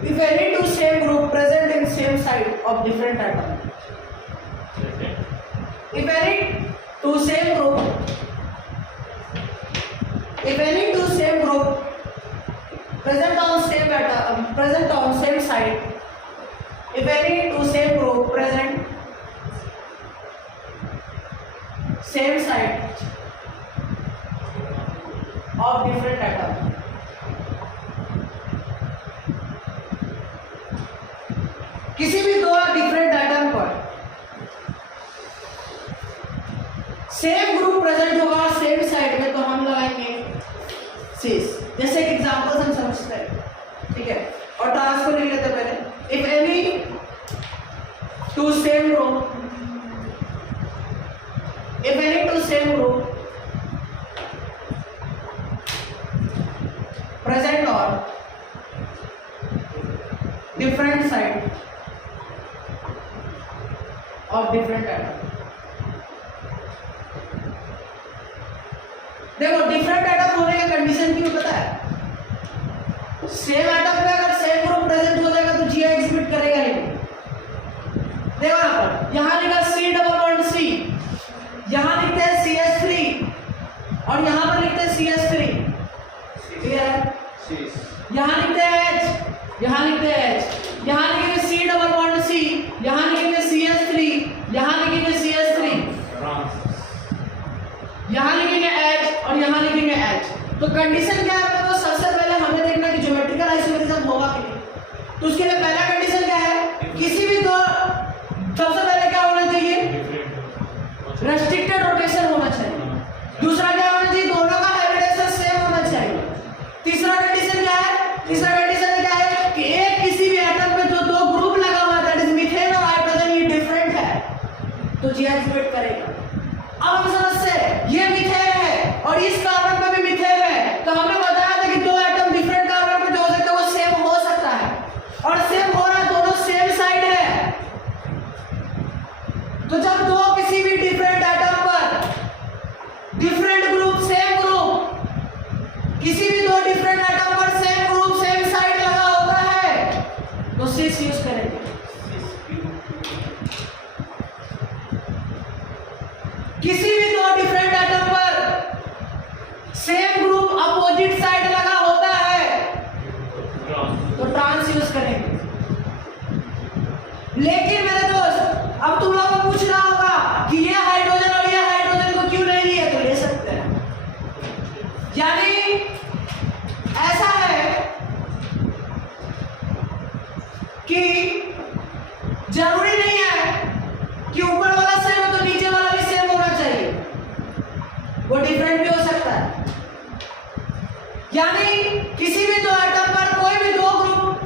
If any two same group present in same site of different atom. If any two same group present on same atom, present on same site. If any two same group present same site of different atom. किसी भी दो different atom पर same group present होगा same side में, तो हम लगाएंगे सिस। जैसे एक एग्जांपल हम समझते हैं, ठीक है, और ट्रांस को लिख लेते हैं पहले। If any two same group, if any two same group present on different side of different atom. देखो डिफरेंट एटम होने का कंडीशन क्यों पता है? सेम एटम पे अगर सेम ग्रुप प्रेजेंट हो जाएगा तो जीआई एग्जिबिट करेगा ही नहीं। देखो यहाँ लिखा C डबल बॉन्ड C, यहाँ लिखते हैं CS3 और यहाँ पर लिखते हैं CS3, क्लियर है? यहाँ लिखते हैं H, यहाँ लिखते हैं H, यहाँ लिखेंगे C डबल बॉन्ड C, यहाँ लिखेंगे CS3, यहाँ लिखेंगे CS3, यहाँ लिखेंगे H और यहाँ लिखेंगे H। तो कंडीशन क्या है? तो सबसे पहले हमें देखना कि ज्योमेट्रिकल आइसोमेरिज्म होगा कि नहीं। तो उसके लिए पहला कंडीशन क्या है? किसी भी दो, सबसे पहले क्या होना चाहिए? रेस्ट्रिक्टेड रोटेशन होना चाहिए। दूसरा क्या होना चाहिए? दोनों का हाइब्रिडेशन सेम होना चाहिए। तीसरा कंडीशन क्या है? तीसरा कंडीशन क्या है कि एक किसी भी एटम पे जो दो ग्रुप लगा हुआ है, दैट इज मीथेन और हाइड्रोजन, ये डिफरेंट है, तो जीआई एग्जिबिट करेगा। अब हम समझते हैं ये मीथेन है और इस कार्बन पे भी मीथेन है, तो हमने बताया था कि दो एटम डिफरेंट कार्बन पे जो हो सकता है वो सेम हो सकता है, और सेम हो रहा है, दोनों सेम साइड है। तो जब दो किसी भी डिफरेंट एटम पर डिफरेंट ग्रुप सेम ग्रुप, किसी भी दो डिफरेंट एटम पर सेम ग्रुप सेम साइड लगा होता है तो सिस यूज करेंगे। किसी भी दो डिफरेंट एटम पर सेम ग्रुप अपोजिट साइड लगा होता है तो ट्रांस यूज करेंगे। लेकिन मेरे दोस्त, अब तुम लोगों को पूछना होगा कि ये हाइड्रोजन और ये हाइड्रोजन को क्यों नहीं लिया? तो ले सकते हैं। यानी ऐसा है कि जरूरी नहीं है कि ऊपर वाला सेम हो तो नीचे वाला भी सेम होना चाहिए, वो डिफरेंट भी हो सकता है। यानी किसी भी दो एटम पर कोई भी दो ग्रुप,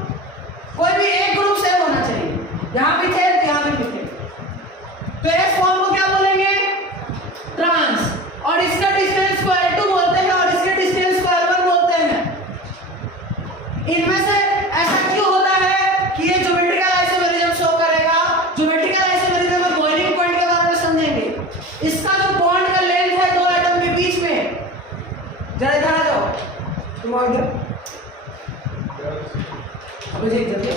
कोई भी एक ग्रुप सेम होना चाहिए। यहां भी थे, यहां भी थे, तो इस फॉर्म को क्या बोलेंगे? ट्रांस। और इसका डिस्टेंस को L2 बोलते हैं और इसके डिस्टेंस को L1 बोलते हैं। इनमें से ऐसा क्यों होता है कि ये ज्योमेट्रिकल आइसोमेरिज्म शो करेगा? ज्योमेट्रिकल आइसोमेरिज्म में बॉइलिंग पॉइंट के बारे में समझेंगे। इसका जो बॉन्ड का लेंथ है दो एटम के बीच में, जरा इधर आ जाओ, तुम आओ इधर, अब जी जल्दी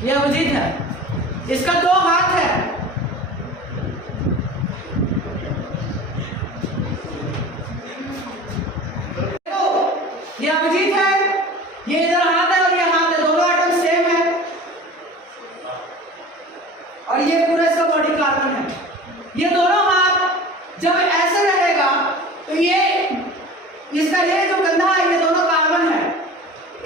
ये अभिजीत है, इसका दो हाथ है, ये अभिजीत है, ये इधर हाथ है और ये हाथ है, दोनों एटम सेम है और ये पूरा इसका बॉडी कार्बन है। ये दोनों हाथ जब ऐसे रहेगा तो ये इसका ये जो कंधा है ये दोनों कार्बन है,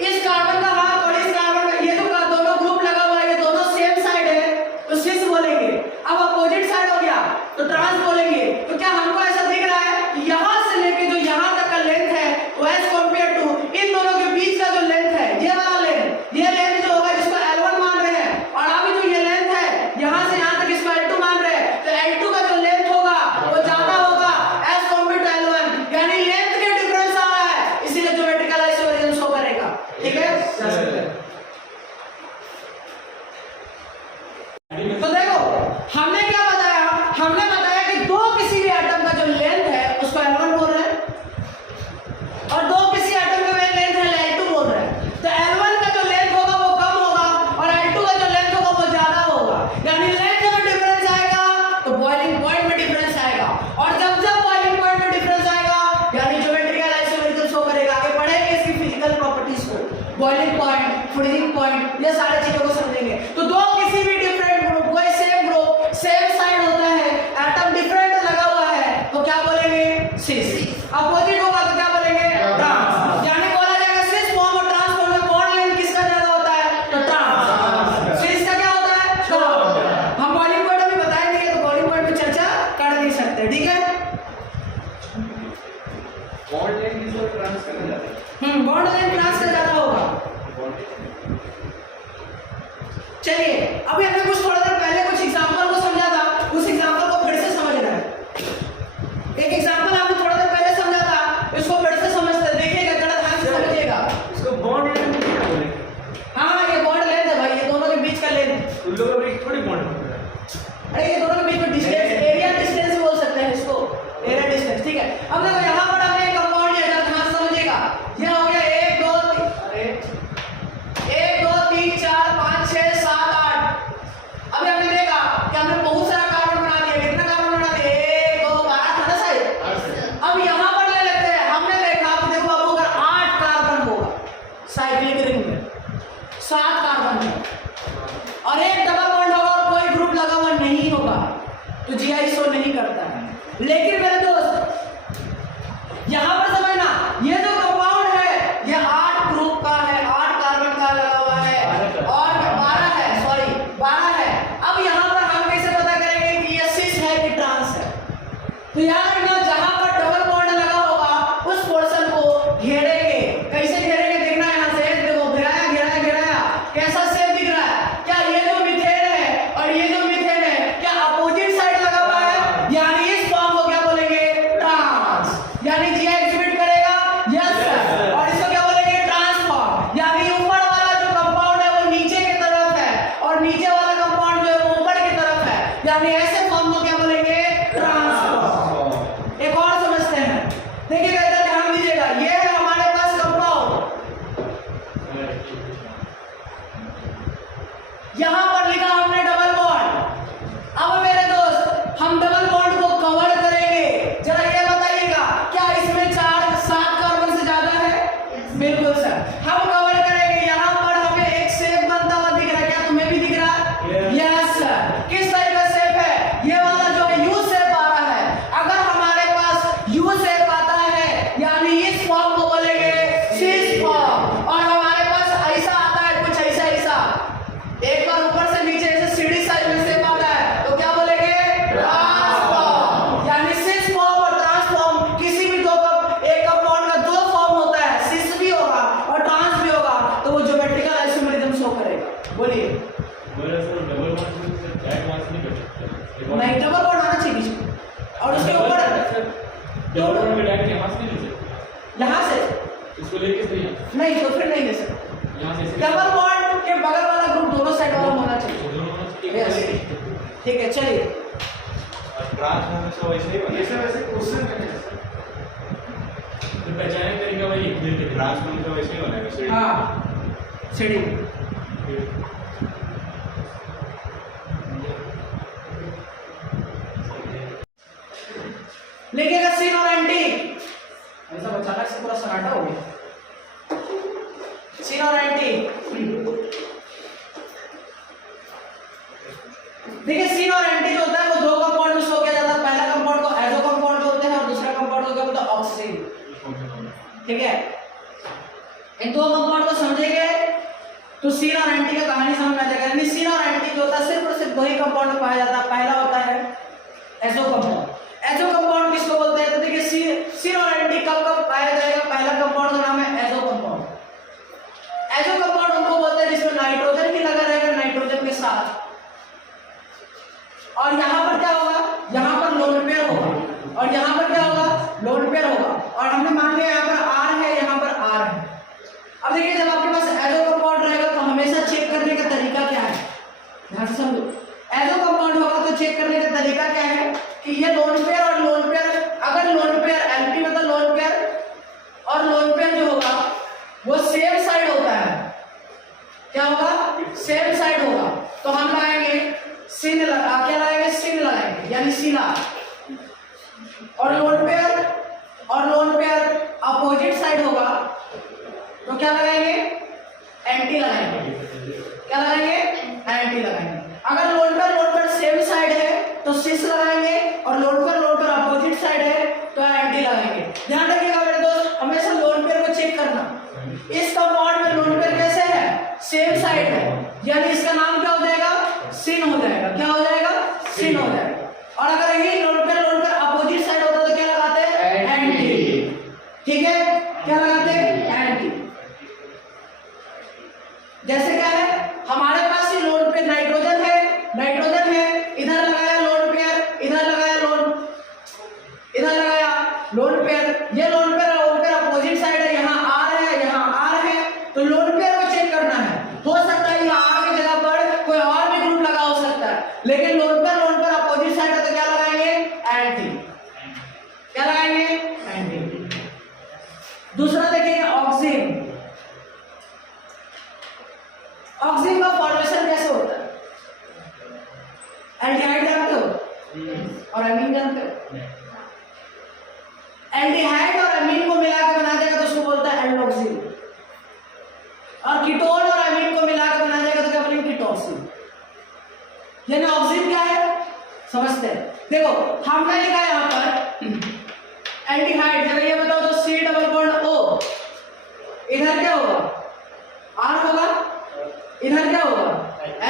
इस कार्बन का हाथ और इस कार्बन का ये जो दोनों ग्रुप लगा हुआ है ये दोनों सेम साइड है तो सिस बोलेंगे। अब अपोजिट साइड हो गया तो ट्रांस बोलेंगे। तो क्या हमको ऐसा दिख रहा है कि यहां से लेके जो यहां तक का लेंथ है वो एज कंपेयर टू इन दोनों के बीच का जो लेंथ है, ये वाला लेंथ, ये लेंथ जो होगा जिसको L1 मान रहे हैं, और अभी जो ये लेंथ है यहां से यहां तक इसको L2 मान रहे हैं, तो L2 का जो लेंथ होगा वो ज्यादा होगा एज कंपेयर टू L1, यानी लेंथ के डिफरेंस आ रहा है, इसीलिए ज्योमेट्रिकल आइसोमेरिज्म शो करेगा। ठीक है, तो देखो हमने क्या बताया अरे ये दोनों के बीच में डिस्टेंस, एरिया डिस्टेंस बोल सकते हैं इसको, एरिया डिस्टेंस, ठीक है। अब देखो यहाँ पर हमने एक कंपाउंड लिया, जरा ध्यान से समझिएगा। ये हो गया 1 2 3, अरे 1 2 3 4 5 6 7 8। अभी हमने देखा कि हमने बहुत सारा कार्बन बना दिया। कितना कार्बन बना दिया? 1 2 12 था ना शायद। अब यहाँ पर ले लेते हैं। हमने देखा कि देखो अब अगर 8 कार्बन होगा साइक्लिक रिंग में, 7 कार्बन है और एक डबल बॉन्ड होगा और कोई ग्रुप लगा हुआ नहीं होगा, तो GI नहीं करता है। लेकिन मेरे दोस्त यहां पर समझना, ये जो कंपाउंड है ये 8 ग्रुप का है, 8 कार्बन का लगा हुआ है और 12 है, सॉरी 12 है। अब यहां पर हम कैसे पता करेंगे कि ये सिस है कि ट्रांस है? तो याद रखना, जहां पर डबल बॉन्ड लगा होगा उस पोर्शन को घेरेंगे। कैसे घेरेंगे? देखना यहां से, देखो घेराया घेराया घेराया, कैसा शेप दिख रहा है? क्या ये जो मीथेन है और ये जो मीथेन है क्या अपोजिट साइड लगा हुआ है? यानी इस फॉर्म को क्या बोलेंगे? ट्रांस। यानी GI एग्जिबिट करेगा, यस सर। और इसको क्या बोलेंगे? ट्रांसफॉर्म। यानी ऊपर वाला जो कंपाउंड है वो नीचे की तरफ है और नीचे वाला कंपाउंड जो है वो ऊपर की तरफ है, यानी ऐसे फॉर्म को क्या बोलेंगे? ट्रांसफॉर्म। एक और समझते हैं, देखिएगा इधर ध्यान दीजिएगा। ये है हमारे पास कंपाउंड, यहां पर लिखा हमने डबल बॉन्ड। अब मेरे दोस्त हम डबल बॉन्ड को कवर करेंगे। जरा ये बताइएगा, क्या इसमें 4 7 कार्बन से ज्यादा है? बिल्कुल सर, हम कवर करेंगे। यहां पर हमें एक शेप बनता हुआ दिख रहा है, क्या तुम्हें भी दिख रहा है? Yes sir. किस टाइप का शेप है? ये वाला जो है यू शेप आ रहा है। अगर हमारे पास यू शेप आता है यानी इस फॉर्म को बोलेंगे सिस फॉर्म, और हमारे पास ऐसा आता है कुछ ऐसा ऐसा, एक बार ऊपर से नीचे ऐसे सीढ़ी साइज में शेप आता है, तो क्या बोलेंगे? ट्रांसफॉर्म। यानी सिस फॉर्म और ट्रांसफॉर्म, किसी भी एक कंपाउंड का 2 फॉर्म होता है, सिस भी होगा और ट्रांस भी होगा, तो वो ज्योमेट्रिकल आइसोमेरिज्म शो करेगा। बोलिए। नहीं, डबल बॉन्ड आना चाहिए बीच में और उसके ऊपर यहाँ से इसको लेके तो नहीं, तो फिर नहीं ले सकते। यहाँ से डबल बॉन्ड के बगल वाला ग्रुप दोनों साइड वाला होना चाहिए। Yes, ठीक है, चलिए। ट्रांस में हमेशा वैसे ही बनेगा। ये सब ऐसे क्वेश्चन करेंगे सर। तो पहचाने का तरीका वही है। ट्रांस में हमेशा वैसे ही बनेगा सीढ़ी। हाँ, सीढ़ी। लिखिएगा सिन और एंटी। ऐसा अचानक से पूरा सन्नाटा हो गया। सिन और एंटी। देखिए, सिन और एंटी जो होता है वो 2 कंपाउंड में शो किया जाता है। पहला कंपाउंड को एजो कंपाउंड बोलते हैं और दूसरा कंपाउंड को क्या बोलते हैं? ऑक्सीजन। ठीक है, इन 2 कंपाउंड को समझेंगे तो सिन और एंटी का कहानी समझ में आ जाएगा। यानी सिन और एंटी जो होता है सिर्फ और सिर्फ 2 ही कंपाउंड में पाया जाता है। पहला होता है एजो कंपाउंड। एजो कंपाउंड किसको बोलते हैं? तो देखिए, सिन और एंटी कब कब पाया जाएगा? पहला कंपाउंड का नाम है एजो कंपाउंड। एजो कंपाउंड उनको बोलते हैं जिसमें नाइट्रोजन ही लगा रहेगा नाइट्रोजन के साथ, और यहाँ पर क्या होगा? यहाँ पर लोन पेयर होगा और यहाँ पर क्या होगा? लोन पेयर होगा। और हमने मान लिया यहाँ पर R है, यहाँ पर R है। अब देखिए, जब आपके पास एजो कंपाउंड रहेगा तो हमेशा चेक करने का तरीका क्या है? ध्यान से समझो। एजो कंपाउंड होगा तो चेक करने का तरीका क्या है कि ये लोन पेयर और लोन पेयर, अगर लोन पेयर एलपी मतलब लोन पेयर और लोन पेयर जो होगा वो सेम साइड होता है, क्या होगा? सेम साइड होगा, तो हम लगाएंगे सिन। क्या लगाएंगे? सिन लगाएंगे, यानी सिला। और लोन पेयर अपोजिट साइड होगा तो क्या लगाएंगे? एंटी लगाएंगे। क्या लगाएंगे? एंटी लगाएंगे। अगर लोन पेयर सेम साइड है तो सिस लगाएंगे और लोन पेयर अपोजिट साइड है तो एंटी लगाएंगे। ध्यान रखिएगा मेरे दोस्त, हमेशा लोन पेयर को चेक करना। इस कंपाउंड में लोन पेयर कैसे है? सेम साइड है, यानी इसका नाम क्या हो जाएगा? सिन हो जाएगा। क्या हो जाएगा? सिन हो जाएगा। और अगर यही लोन पेयर अपोजिट साइड होता तो क्या लगाते हैं? एंटी। ठीक है, क्या लगाते हैं? एंटी। जैसे क्या है, हमारे पास ये लोन पेयर नाइट्रोजन है, इधर लगाया लोन पेयर, इधर लगाया लोन पेयर। ये लोन पेयर अपोजिट साइड है, यहाँ R है, तो लोन पेयर को चेक करना है। हो सकता है यहाँ R की जगह पर कोई और भी ग्रुप लगा हो सकता है, लेकिन लोन पर अपोजिट साइड है तो क्या लगाएंगे? एंटी। क्या लगाएंगे? एंटी। दूसरा देखिए ऑक्सीन। ऑक्सीन का फॉर्मेशन कैसे होता है? एल्डिहाइड जानते हो और अमीन जानते हो? एल्डिहाइड और अमीन को मिला के बना देगा तो उसको बोलता है एल्डोक्सिन, और कीटोन और अमीन को मिला के बना देगा तो क्या बोलेंगे? कीटोक्सिन। यानी ऑक्सीन क्या है समझते हैं। देखो हमने लिखा है यहां पर एल्डिहाइड, जरा ये बताओ तो C डबल बॉन्ड O, इधर क्या होगा? R होगा, इधर क्या होगा?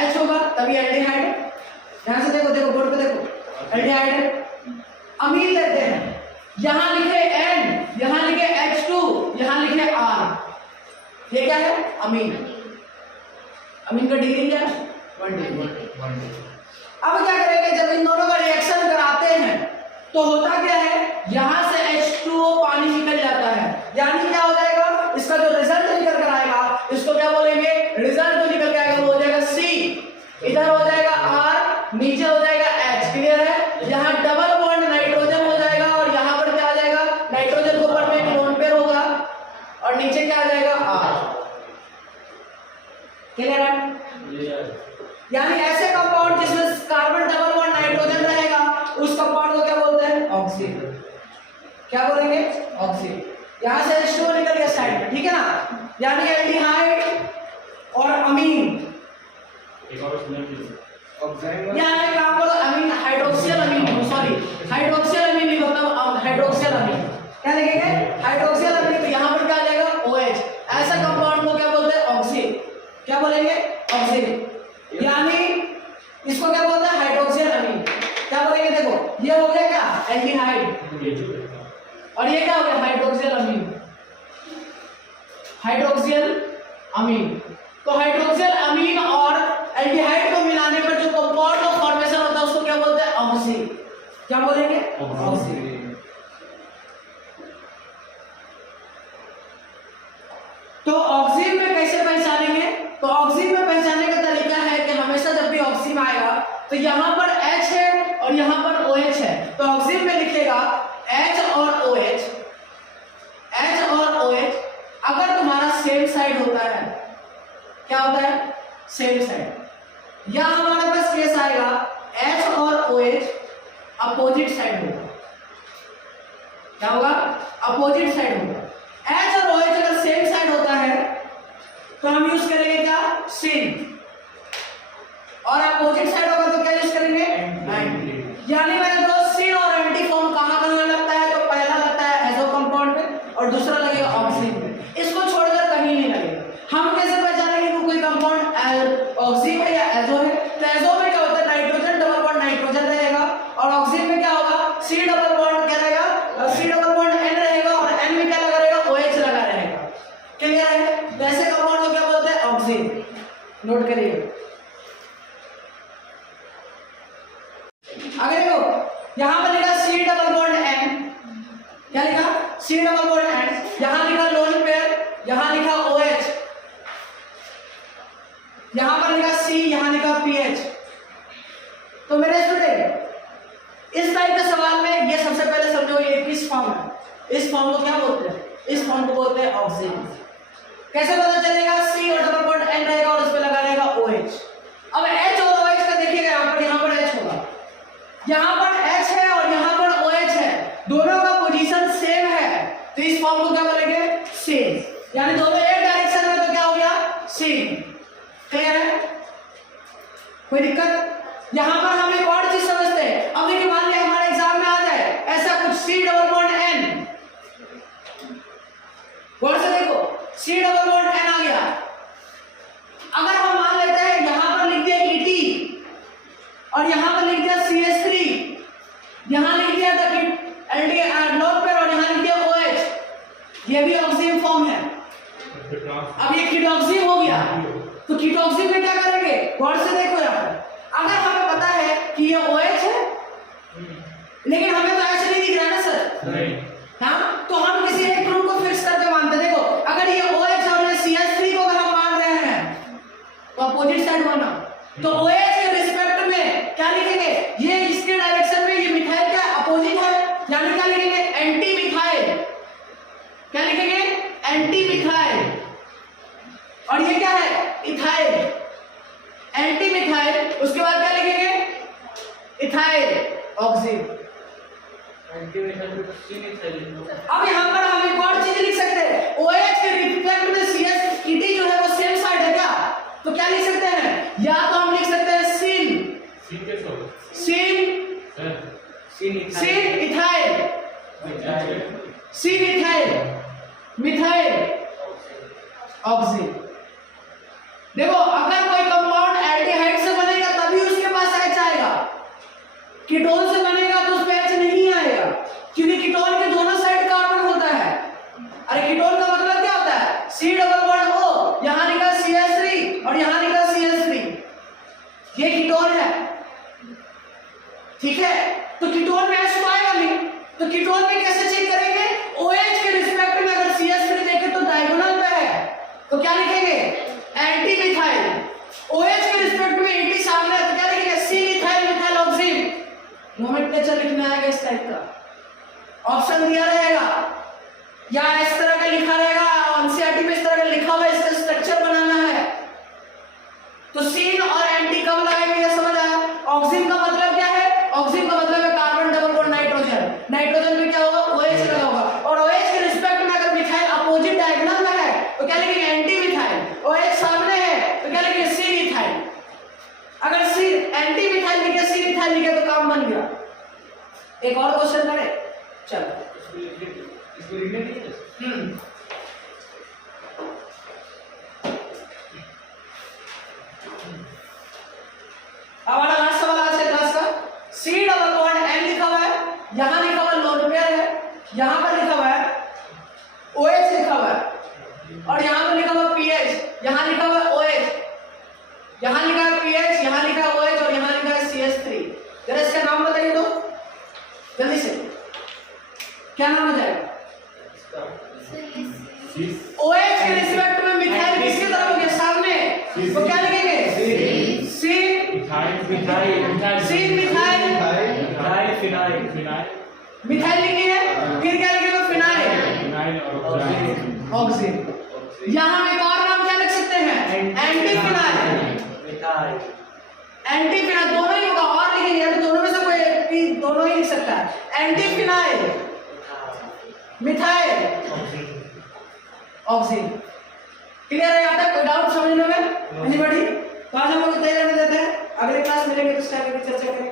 H होगा, तभी एल्डिहाइड है। यहां से देखो, देखो बोर्ड पे देखो, एल्डिहाइड है। अमीन लेते हैं, यहां लिखे N, यहां लिखे H2, यहां लिखे R, ये क्या है? अमीन। अमीन का डिग्री क्या है? 1 डिग्री। अब क्या करेंगे, जब इन दोनों का रिएक्शन कराते हैं तो होता क्या है, यहां से H2O पानी निकल जाता है, यानी क्या हो जाएगा? इसका जो रिजल्ट निकल कर आएगा इसको क्या बोलेंगे? रिजल्ट जो निकल के आएगा वो हो जाएगा C, इधर हो जाएगा R, नीचे हो जाएगा H। क्लियर है? यहाँ डबल बॉन्ड नाइट्रोजन हो जाएगा और यहाँ पर क्या आ जाएगा? नाइट्रोजन के ऊपर में एक लोन पेयर होगा और नीचे क्या आ जाएगा? R। क्लियर है? यानी ऐसे कंपाउंड जिसमें कार्बन डबल बॉन्ड नाइट्रोजन रहेगा उस कंपाउंड को क्या बोलते हैं? ऑक्सीन। क्या बोलेंगे? ऑक्सीन। यहां से H2O निकल गया साइड में, ठीक है ना? यानी एल्डिहाइड और अमीन, यहाँ एक काम करो, अमीन हाइड्रोक्सियल अमीन, सॉरी हाइड्रोक्सियल अमीन लिखो, तब हाइड्रोक्सियल अमीन क्या लिखेंगे? हाइड्रोक्सियल अमीन। तो यहाँ पर क्या आ जाएगा? OH। ऐसा कंपाउंड को क्या बोलते हैं? ऑक्सीन। क्या बोलेंगे? ऑक्सीन। यानी इसको क्या बोलते हैं? हाइड्रोक्सियल अमीन। क्या बोलेंगे? देखो ये हो गया क्या? एल्डिहाइड, और ये क्या हो गया? हाइड्रोक्सियल अमीन। हाइड्रोक्सियल अमीन। तो हाइड्रोक्सियल अमीन और एल्डिहाइड को मिलाने पर जो कंपाउंड का फॉर्मेशन होता है उसको क्या बोलते हैं? ऑक्सीन। क्या बोलेंगे? ऑक्सीन। तो ऑक्सीन में कैसे पहचानेंगे? तो ऑक्सीन में पहचानने का तरीका है कि हमेशा जब भी ऑक्सीन आएगा तो यहाँ पर H है और यहाँ पर OH है, तो ऑक्सीन में लिखेगा H और OH, H और OH। अगर तुम्हारा सेम साइड होता है, क्या होता है? Same side. या हमारे पास केस आएगा H और OH अपोजिट साइड होगा। क्या होगा? अपोजिट साइड होगा। H और OH अगर सेम साइड होता है तो हम यूज करेंगे क्या? सिन। और अपोजिट साइड होगा तो क्या यूज करेंगे? एंटी। यानी मेरे दोस्त सिन और एंटी फॉर्म कहां लगता है? तो पहला लगता है एजो कंपाउंड में और दूसरा लगेगा ऑक्सीन में। इसको छोड़कर कहीं नहीं लगेगा। हम कैसे पहचानेंगे कि कोई कंपाउंड ऑक्सीन है या एजो है? तो एजो में क्या होता है? नाइट्रोजन डबल बॉन्ड नाइट्रोजन रहेगा, और ऑक्सीन में क्या होगा? C डबल बॉन्ड क्या रहेगा? C डबल बॉन्ड N रहेगा, और N में क्या लगा रहेगा? OH लगा रहेगा। क्लियर है? तो ऐसे कंपाउंड को क्या बोलते हैं? ऑक्सीन। नोट करिए। आगे देखो, यहां पर लिखा C डबल बॉन्ड N, क्या लिखा? C double bond N। यहां लिखा लोन पेयर, यहां लिखा OH, यहां पर लिखा C, यहां लिखा PH। तो मेरे स्टूडेंट इस टाइप के सवाल में ये सबसे पहले समझो ये किस फॉर्म है। इस फॉर्म को क्या बोलते हैं? इस फॉर्म को बोलते हैं ऑक्सीन। कैसे पता चलेगा? C और डबल बॉन्ड N रहेगा और उस पे लगा रहेगा OH। अब H और OH का देखिएगा, यहाँ पर H होगा, यहाँ पर H है और यहाँ पर OH है, दोनों का पोजीशन सेम है, तो इस फॉर्म को क्या बोलेंगे? सेम। यानी दोनों एक डायरेक्शन में, तो क्या हो गया? सेम। क्लियर है? कोई दिक्कत? यहाँ पर हम एक और चीज समझते हैं। अब देखिए, मान लिया हमारे एग्जाम में आ जाए ऐसा कुछ C डबल बॉन्ड N, गौर से देखो C डबल बॉन्ड N आ गया। अगर हम मान लेते हैं यहां पर लिख दिया ET और यहां पर लिख दिया CH3, यहां लिख दिया नोट पेयर और यहां लिख दिया OH, ये भी ऑक्सीन फॉर्म है। अब ये कीटोक्सिन हो गया, तो कीटोक्सिन में क्या करेंगे? गौर से देखो यहाँ पर, अगर हमें पता है कि ये OH है लेकिन हमें तो ऐसे नहीं दिख रहा ना सर, हाँ, तो हम किसी एक ग्रुप को फिक्स करके मानते। देखो अगर ये OH और ये CH3 को अगर हम मान रहे हैं तो अपोजिट साइड होना, तो OH के रिस्पेक्ट में क्या लिखेंगे? Anti methyl. और ये क्या है? इथाइल। एंटी मिथाइल, उसके बाद क्या लिखेंगे? Ethyl oxygen. अब यहाँ पर हम एक और चीज लिख सकते हैं, OH के रिफ्लेक्ट में CH जो है वो सेम साइड है क्या? तो क्या लिख सकते हैं? या तो हम लिख सकते हैं सिन इथाइल, सिन इथाइल मिथाइल ऑक्सीन। देखो अगर कोई कंपाउंड एल्डिहाइड से बनेगा तभी उसके पास H आएगा, कीटोन से बनेगा तो उस पे H नहीं आएगा, क्योंकि कीटोन के दोनों साइड कार्बन होता है। अरे कीटोन का मतलब क्या होता है? C डबल बॉन्ड O, यहां लिखा CH3 और यहां लिखा CH3, ये कीटोन है, ठीक है? तो कीटोन में H तो आएगा नहीं, तो कीटोन में कैसे चेक करेंगे? OH के रिस्पेक्ट में अगर CH3 देखें तो डायगोनल पे है, तो क्या लिखेंगे? Anti methyl. OH के रिस्पेक्ट में 80 सामने है तो क्या लिखेंगे? सिन इथाइल मिथाइल ऑक्सीन। नोमेनक्लेचर लिखना आएगा इस टाइप का, ऑप्शन दिया रहेगा या इस तरह का लिखा रहेगा, एनसीईआरटी में इस तरह का लिखा हुआ, इसका स्ट्रक्चर बनाना है। तो सिन और एंटी कब लगाएंगे ये समझ आया? ऑक्सीन का मतलब क्या है? ऑक्सीन का मतलब है carbon double bond nitrogen, nitrogen में क्या होगा? OH लगा होगा, और OH के रिस्पेक्ट में अगर मिथाइल अपोजिट डायगोनल में है तो क्या लिखेंगे? Anti methyl. OH सामने है तो क्या लिखेंगे? सिन इथाइल। अगर सिन एंटी मिथाइल लिखे सिन इथाइल लिखे तो काम बन गया। एक और क्वेश्चन करें, चलो इसको लिखने के लिए अब हमारा लास्ट सवाल आज के क्लास का, C डबल बॉन्ड N लिखा हुआ है, यहां लिखा हुआ लोन पेयर है, यहां पर लिखा हुआ है OH लिखा हुआ है, और यहां पर लिखा हुआ pH, यहां लिखा हुआ OH, यहां लिखा है pH, यहां लिखा है OH और यहां लिखा है CH3। जरा इसका नाम बताइए तो जल्दी से, क्या नाम हो जाएगा? OH के रिस्पेक्ट में मिथाइल किसकी तरफ हो गया? सामने, तो क्या लिखेंगे? सिन मिथाइल लिखी है, फिर क्या लिखेगा? Phenyl oxygen. यहां हम एक और नाम क्या लिख सकते हैं? Anti phenyl. एंटी फिनाइल दोनों ही होगा, और लिखेंगे या तो दोनों में से कोई एक भी, दोनों ही लिख सकता है। Anti phenyl methyl oxygen. Clear है यहाँ तक? कोई डाउट समझने में? एनीबॉडी? तो आज हम लोग तैयार रहने देते हैं, अगले क्लास मिलेंगे तो इस टाइप की चर्चा करेंगे।